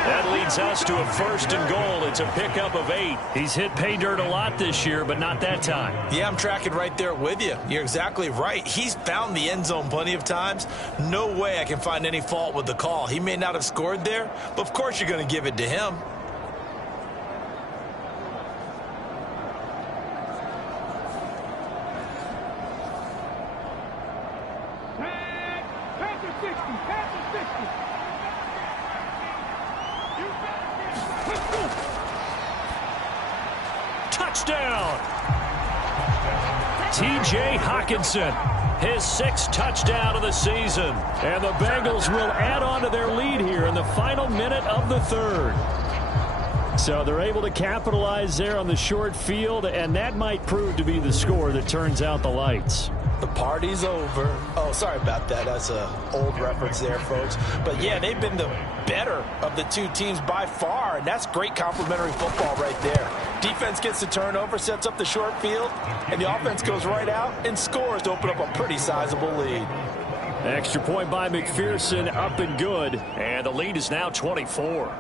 That leads us to a 1st and goal. It's a pickup of 8. He's hit pay dirt a lot this year, but not that time. Yeah, I'm tracking right there with you. You're exactly right. He's found the end zone plenty of times. No way I can find any fault with the call. He may not have scored there, but of course you're going to give it to him. Touchdown! T.J. Hockenson, his 6th touchdown of the season. And the Bengals will add on to their lead here in the final minute of the 3rd. So they're able to capitalize there on the short field, and that might prove to be the score that turns out the lights. The party's over. Oh, sorry about that. That's an old reference there, folks. But, yeah, they've been the better of the 2 teams by far, and that's great complimentary football right there. Defense gets the turnover, sets up the short field, and the offense goes right out and scores to open up a pretty sizable lead. Extra point by McPherson, up and good. And the lead is now 24.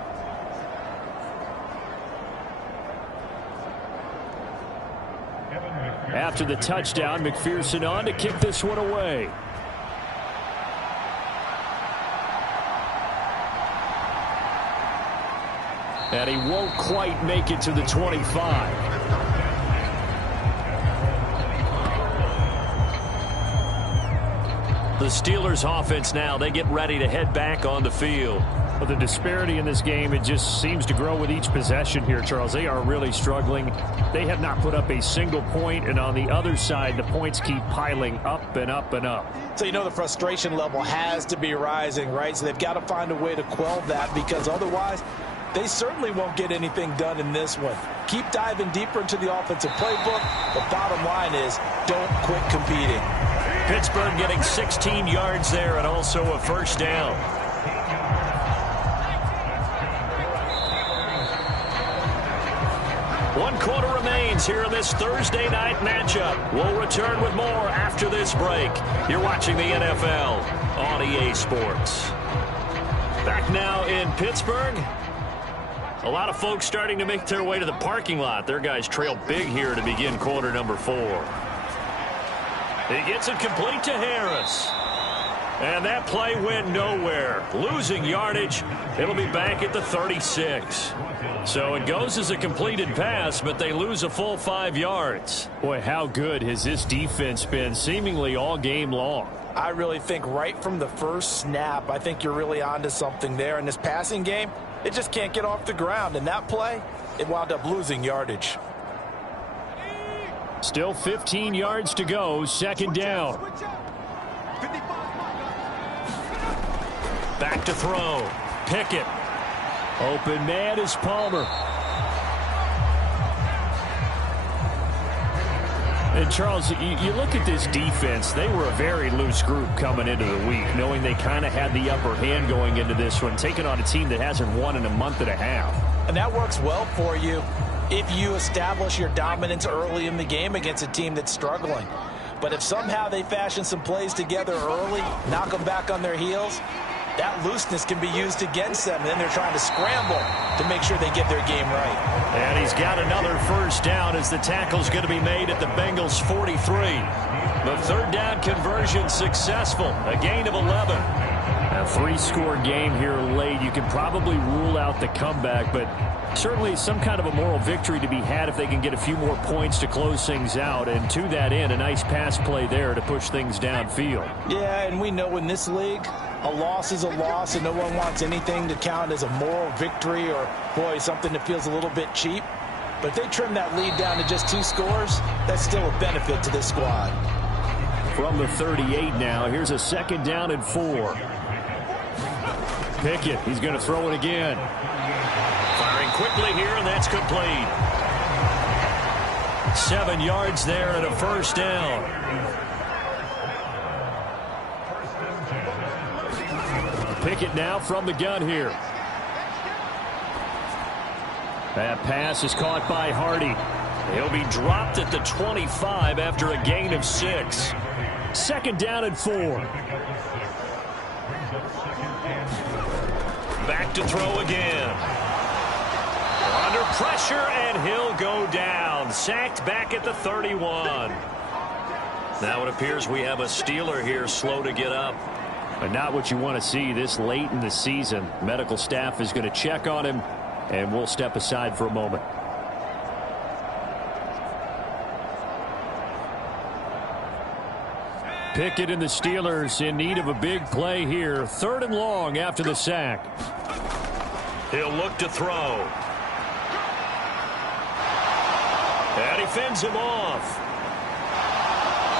After the touchdown, McPherson on to kick this one away. And he won't quite make it to the 25. The Steelers offense now, they get ready to head back on the field. But the disparity in this game, it just seems to grow with each possession here, Charles. They are really struggling. They have not put up a single point, and on the other side, the points keep piling up and up and up. So you know the frustration level has to be rising, right? So they've got to find a way to quell that, because otherwise they certainly won't get anything done in this one. Keep diving deeper into the offensive playbook. The bottom line is don't quit competing. Pittsburgh getting 16 yards there and also a 1st down. One quarter remains here in this Thursday night matchup. We'll return with more after this break. You're watching the NFL on EA Sports. Back now in Pittsburgh. A lot of folks starting to make their way to the parking lot. Their guys trail big here to begin quarter number 4. He gets it complete to Harris. And that play went nowhere. Losing yardage. It'll be back at the 36. So it goes as a completed pass, but they lose a full 5 yards. Boy, how good has this defense been seemingly all game long? I really think right from the first snap, I think you're really onto something there. In this passing game, it just can't get off the ground. And that play, it wound up losing yardage. Still 15 yards to go, 2nd down. Back to throw. Pickett. Open man is Palmer. And Charles, you look at this defense, they were a very loose group coming into the week, knowing they kind of had the upper hand going into this one, taking on a team that hasn't won in a month and a half. And that works well for you if you establish your dominance early in the game against a team that's struggling. But if somehow they fashion some plays together early, knock them back on their heels, that looseness can be used against them. And then they're trying to scramble to make sure they get their game right. And he's got another first down as the tackle's going to be made at the Bengals' 43. The third down conversion successful, a gain of 11. A three-score game here late. You can probably rule out the comeback, but certainly some kind of a moral victory to be had if they can get a few more points to close things out. And to that end, a nice pass play there to push things downfield. Yeah, and we know in this league, a loss is a loss, and no one wants anything to count as a moral victory or, boy, something that feels a little bit cheap. But if they trim that lead down to just 2 scores, that's still a benefit to this squad. From the 38 now, here's a second down and 4. Pickett, he's going to throw it again. Firing quickly here, and that's complete. 7 yards there and a first down. Pickett now from the gun here. That pass is caught by Hardy. He'll be dropped at the 25 after a gain of 6. Second down and 4. Back to throw again. Under pressure, and he'll go down. Sacked back at the 31. Now it appears we have a Steeler here slow to get up. But not what you want to see this late in the season. Medical staff is going to check on him, and we'll step aside for a moment. Pickett and the Steelers in need of a big play here. 3rd and long after the sack. He'll look to throw. And he fends him off.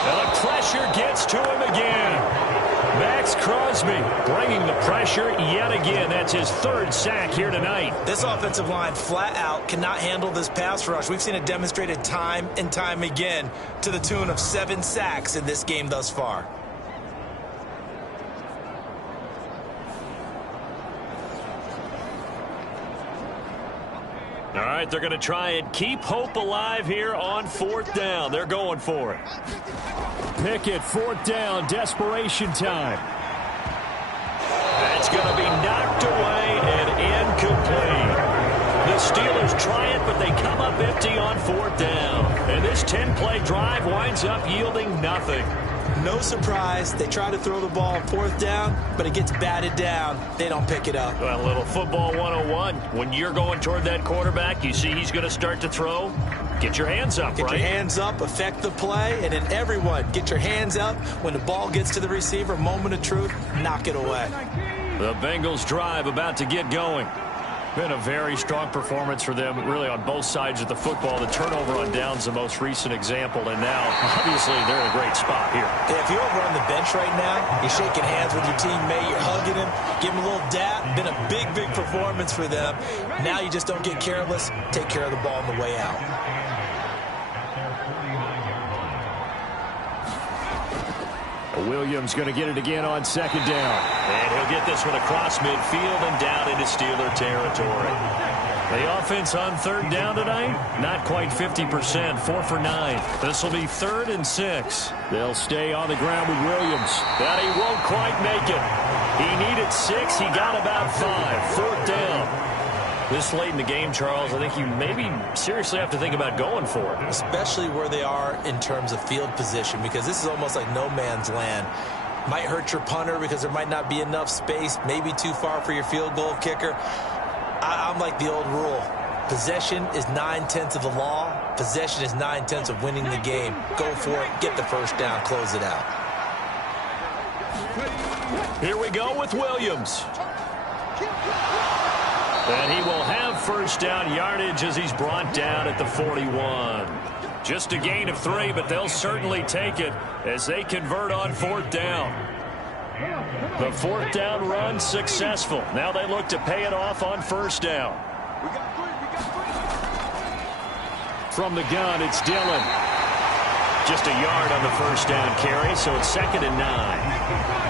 And the pressure gets to him again. Max Crosby bringing the pressure yet again. That's his 3rd sack here tonight. This offensive line flat out cannot handle this pass rush. We've seen it demonstrated time and time again to the tune of 7 sacks in this game thus far. All right, they're going to try and keep hope alive here on 4th down. They're going for it. Pickett, 4th down, desperation time. That's going to be knocked away and incomplete. The Steelers try it, but they come up empty on 4th down. And this 10-play drive winds up yielding nothing. No surprise, they try to throw the ball on 4th down, but it gets batted down. They don't pick it up. Well, a little football 101. When you're going toward that quarterback, you see he's going to start to throw. Get your hands up, Get right? your hands up, affect the play, and then everyone get your hands up. When the ball gets to the receiver, moment of truth, knock it away. The Bengals drive about to get going. Been a very strong performance for them, really, on both sides of the football. The turnover on downs, the most recent example, and now, obviously, they're in a great spot here. Yeah, if you're over on the bench right now, you're shaking hands with your teammate, you're hugging him, give him a little dap. Been a big, big performance for them. Now you just don't get careless. Take care of the ball on the way out. Williams going to get it again on 2nd down. And he'll get this one across midfield and down into Steeler territory. The offense on 3rd down tonight, not quite 50%, 4 for 9. This will be 3rd and 6. They'll stay on the ground with Williams. But he won't quite make it. He needed 6. He got about 5. 4th down. This late in the game, Charles, I think you maybe seriously have to think about going for it. Especially where they are in terms of field position, because this is almost like no man's land. Might hurt your punter because there might not be enough space, maybe too far for your field goal kicker. I'm like the old rule. Possession is 9/10 of the law. Possession is 9/10 of winning the game. Go for it, get the first down, close it out. Here we go with Williams. And he will have first down yardage as he's brought down at the 41. Just a gain of 3, but they'll certainly take it as they convert on 4th down. The 4th down run successful. Now they look to pay it off on 1st down. From the gun, it's Dillon. Just a yard on the 1st down carry, so it's 2nd and 9.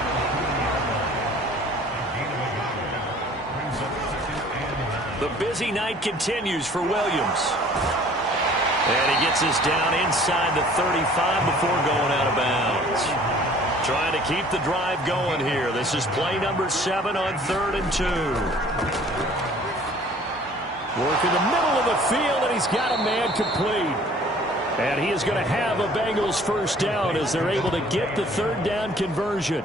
The busy night continues for Williams. And he gets us down inside the 35 before going out of bounds. Trying to keep the drive going here. This is play number 7 on 3rd and 2. Work in the middle of the field, and he's got a man complete. And he is going to have a Bengals first down as they're able to get the 3rd down conversion.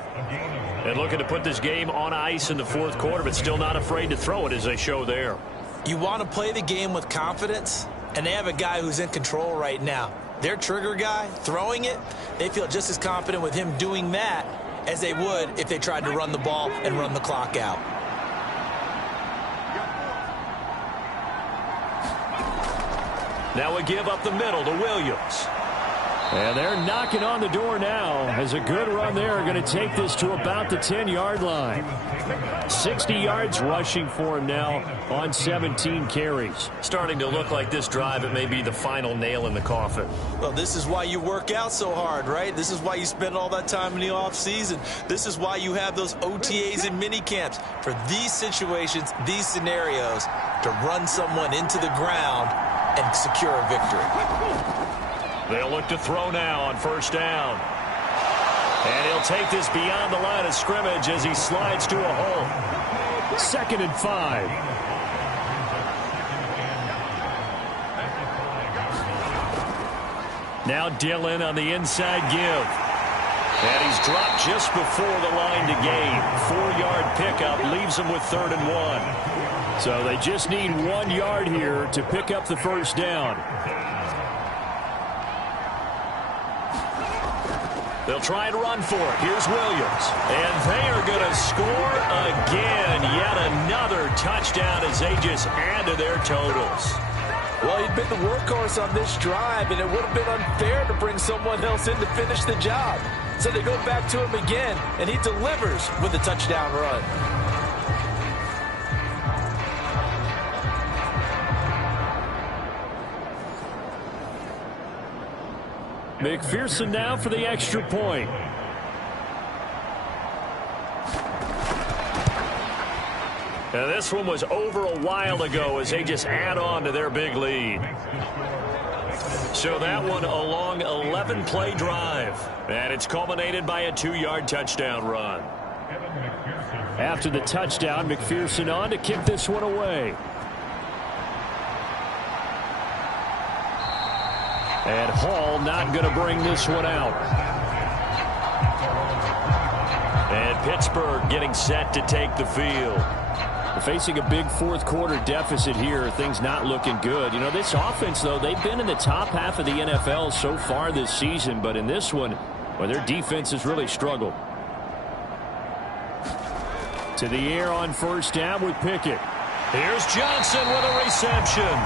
And looking to put this game on ice in the 4th quarter, but still not afraid to throw it as they show there. You want to play the game with confidence, and they have a guy who's in control right now. Their trigger guy, throwing it, they feel just as confident with him doing that as they would if they tried to run the ball and run the clock out. Now we give up the middle to Williams. And they're knocking on the door now as a good run there are going to take this to about the 10-yard line. 60 yards rushing for him now on 17 carries. Starting to look like this drive, it may be the final nail in the coffin. Well, this is why you work out so hard, right? This is why you spend all that time in the offseason. This is why you have those OTAs and mini camps for these situations, these scenarios, to run someone into the ground and secure a victory. They'll look to throw now on 1st down. And he'll take this beyond the line of scrimmage as he slides to a hole. 2nd and 5. Now Dillon on the inside give. And he's dropped just before the line to gain. 4-yard pickup leaves him with 3rd and 1. So they just need 1 yard here to pick up the first down. They'll try and run for it. Here's Williams. And they are going to score again. Yet another touchdown as they just add to their totals. Well, he'd been the workhorse on this drive, and it would have been unfair to bring someone else in to finish the job. So they go back to him again, and he delivers with a touchdown run. McPherson now for the extra point. Now this one was over a while ago as they just add on to their big lead. So that one a long 11-play drive. And it's culminated by a 2-yard touchdown run. After the touchdown, McPherson on to kick this one away. And Hall not going to bring this one out. And Pittsburgh getting set to take the field. Facing a big 4th quarter deficit here, things not looking good. You know, this offense, though, they've been in the top half of the NFL so far this season, but in this one, well, their defense has really struggled. To the air on 1st down with Pickett. Here's Johnson with a reception.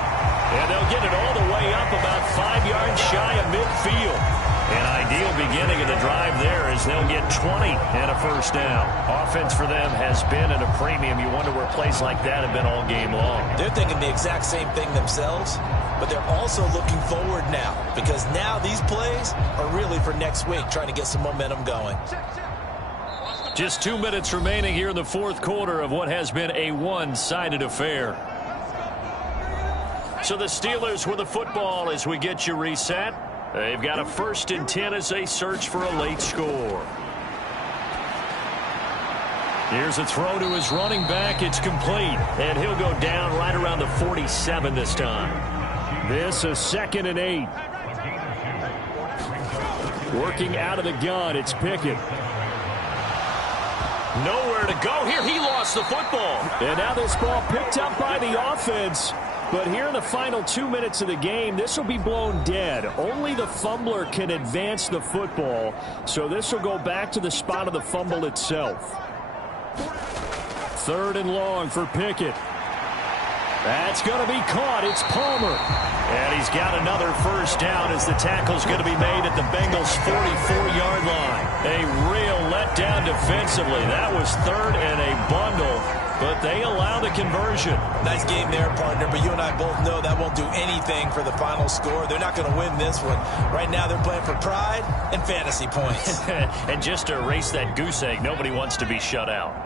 And they'll get it all the way up about 5 yards shy of midfield. An ideal beginning of the drive there as they'll get 20 and a first down. Offense for them has been at a premium. You wonder where plays like that have been all game long. They're thinking the exact same thing themselves, but they're also looking forward now because now these plays are really for next week, trying to get some momentum going. Just 2 minutes remaining here in the 4th quarter of what has been a one-sided affair. So the Steelers with the football as we get you reset. They've got a 1st and 10 as they search for a late score. Here's a throw to his running back. It's complete. And he'll go down right around the 47 this time. This is 2nd and 8. Working out of the gun, it's Pickett. Nowhere to go here. He lost the football. And now this ball picked up by the offense. But here in the final 2 minutes of the game, this will be blown dead. Only the fumbler can advance the football. So this will go back to the spot of the fumble itself. 3rd and long for Pickett. That's going to be caught. It's Palmer. And he's got another first down as the tackle's going to be made at the Bengals' 44-yard line. A real letdown defensively. That was 3rd and a bundle, but they allow the conversion. Nice game there, partner, but you and I both know that won't do anything for the final score. They're not going to win this one. Right now they're playing for pride and fantasy points. And just to erase that goose egg, nobody wants to be shut out.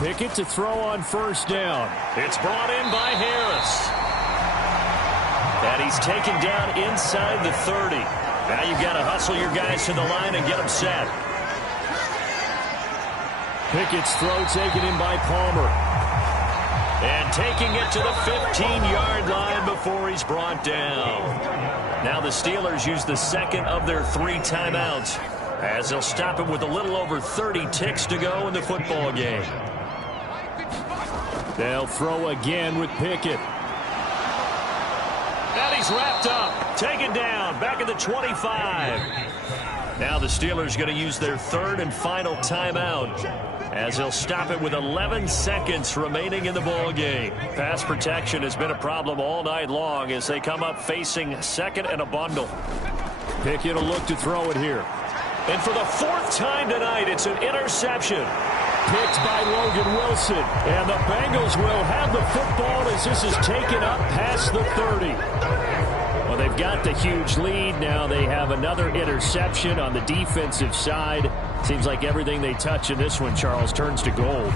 Pickett to throw on first down. It's brought in by Harris. And he's taken down inside the 30. Now you've got to hustle your guys to the line and get them set. Pickett's throw taken in by Palmer. And taking it to the 15-yard line before he's brought down. Now the Steelers use the second of their 3 timeouts as they'll stop him with a little over 30 ticks to go in the football game. They'll throw again with Pickett. And he's wrapped up, taken down, back at the 25. Now the Steelers going to use their 3rd and final timeout as they'll stop it with 11 seconds remaining in the ball game. Pass protection has been a problem all night long as they come up facing 2nd and a bundle. Pickett will look to throw it here. And for the 4th time tonight, it's an interception. Picked by Logan Wilson. And the Bengals will have the football as this is taken up past the 30. Well, they've got the huge lead. Now they have another interception on the defensive side. Seems like everything they touch in this one, Charles, turns to gold.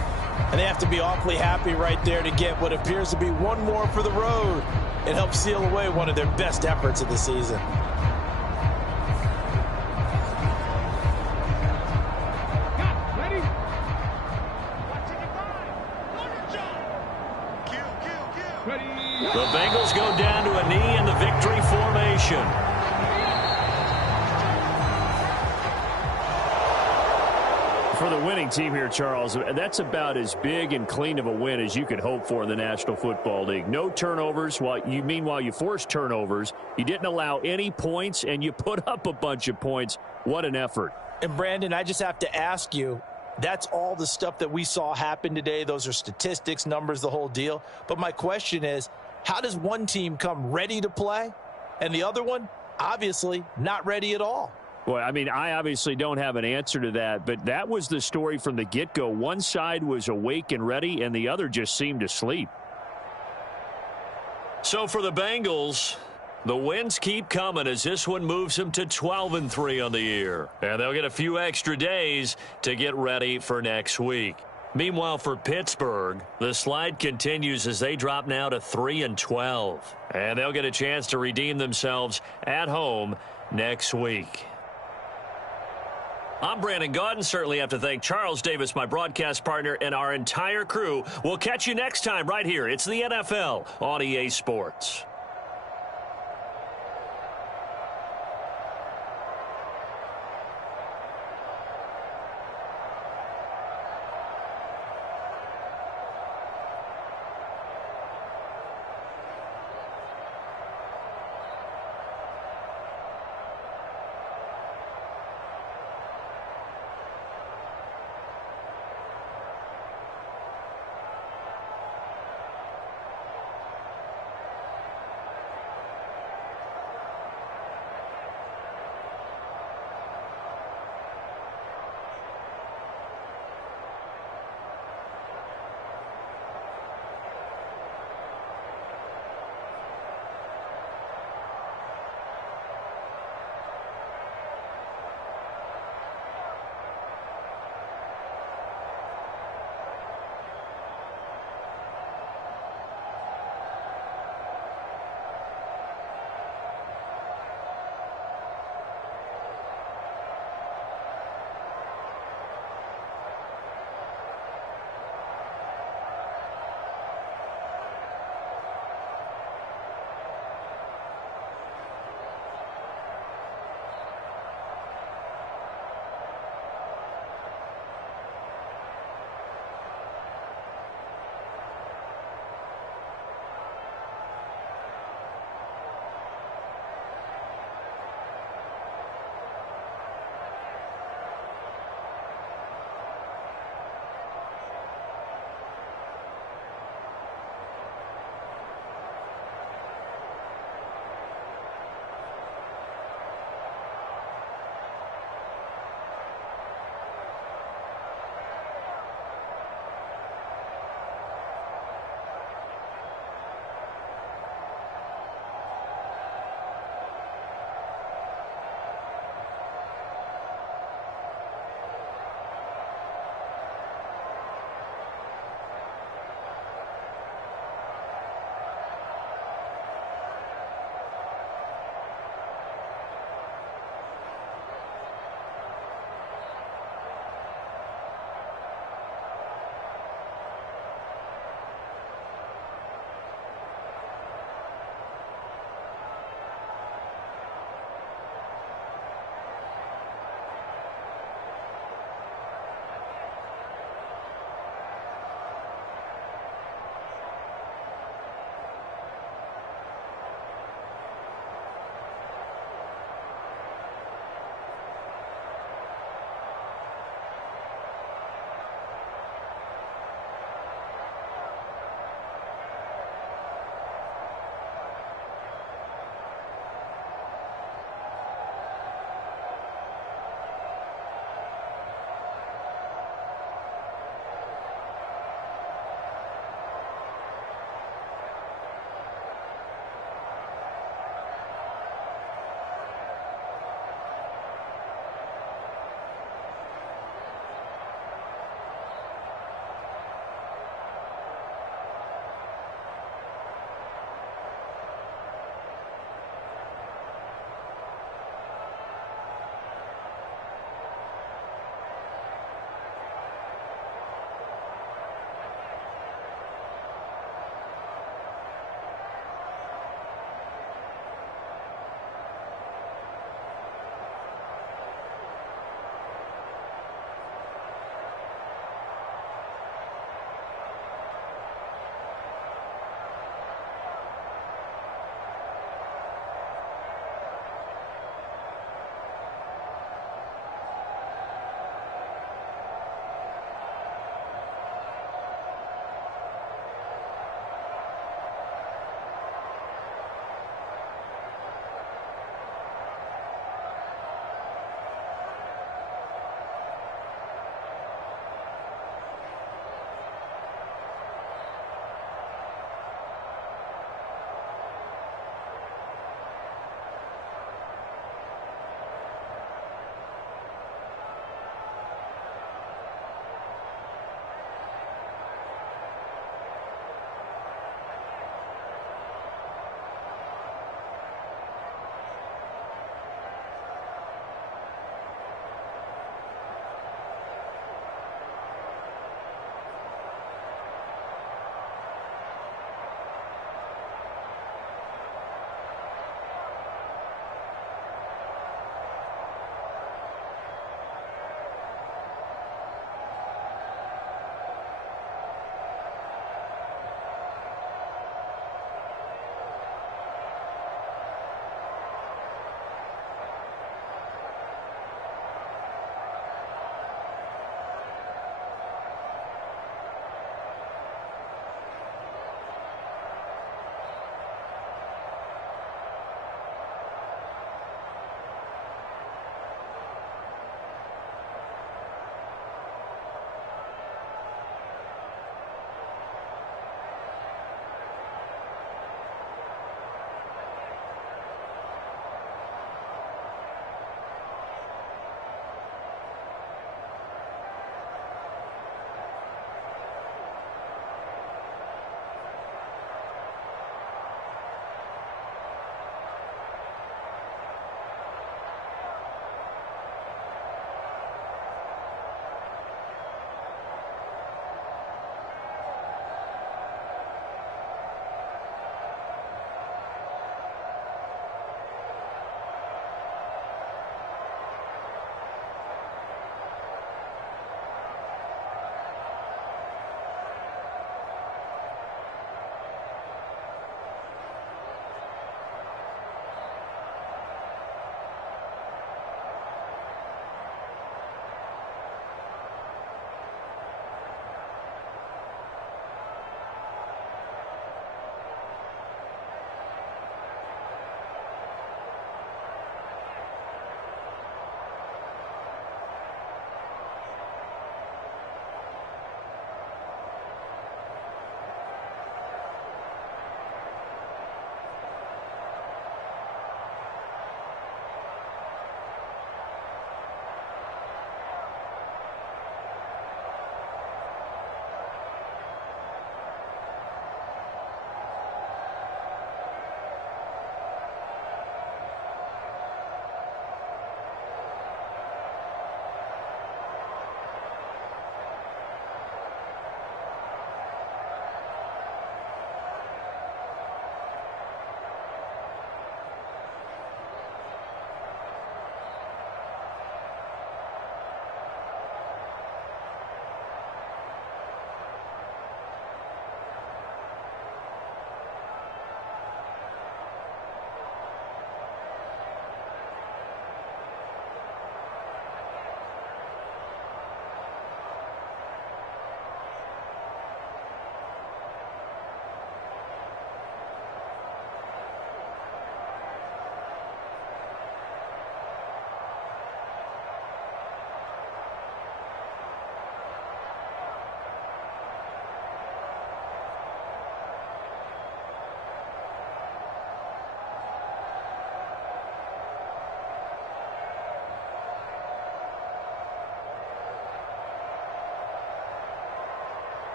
And they have to be awfully happy right there to get what appears to be one more for the road. It helps seal away one of their best efforts of the season. The Bengals go down to a knee in the victory formation. For the winning team here, Charles, that's about as big and clean of a win as you could hope for in the National Football League. No turnovers. Meanwhile, you forced turnovers. You didn't allow any points, and you put up a bunch of points. What an effort. And, Brandon, I just have to ask you, that's all the stuff that we saw happen today. Those are statistics, numbers, the whole deal. But my question is, how does one team come ready to play and the other one, obviously, not ready at all? Well, I mean, I obviously don't have an answer to that, but that was the story from the get-go. One side was awake and ready, and the other just seemed to sleep. So for the Bengals, the wins keep coming as this one moves them to 12-3 on the year. And they'll get a few extra days to get ready for next week. Meanwhile, for Pittsburgh, the slide continues as they drop now to 3-12. And they'll get a chance to redeem themselves at home next week. I'm Brandon Gaudin. Certainly have to thank Charles Davis, my broadcast partner, and our entire crew. We'll catch you next time right here. It's the NFL on EA Sports.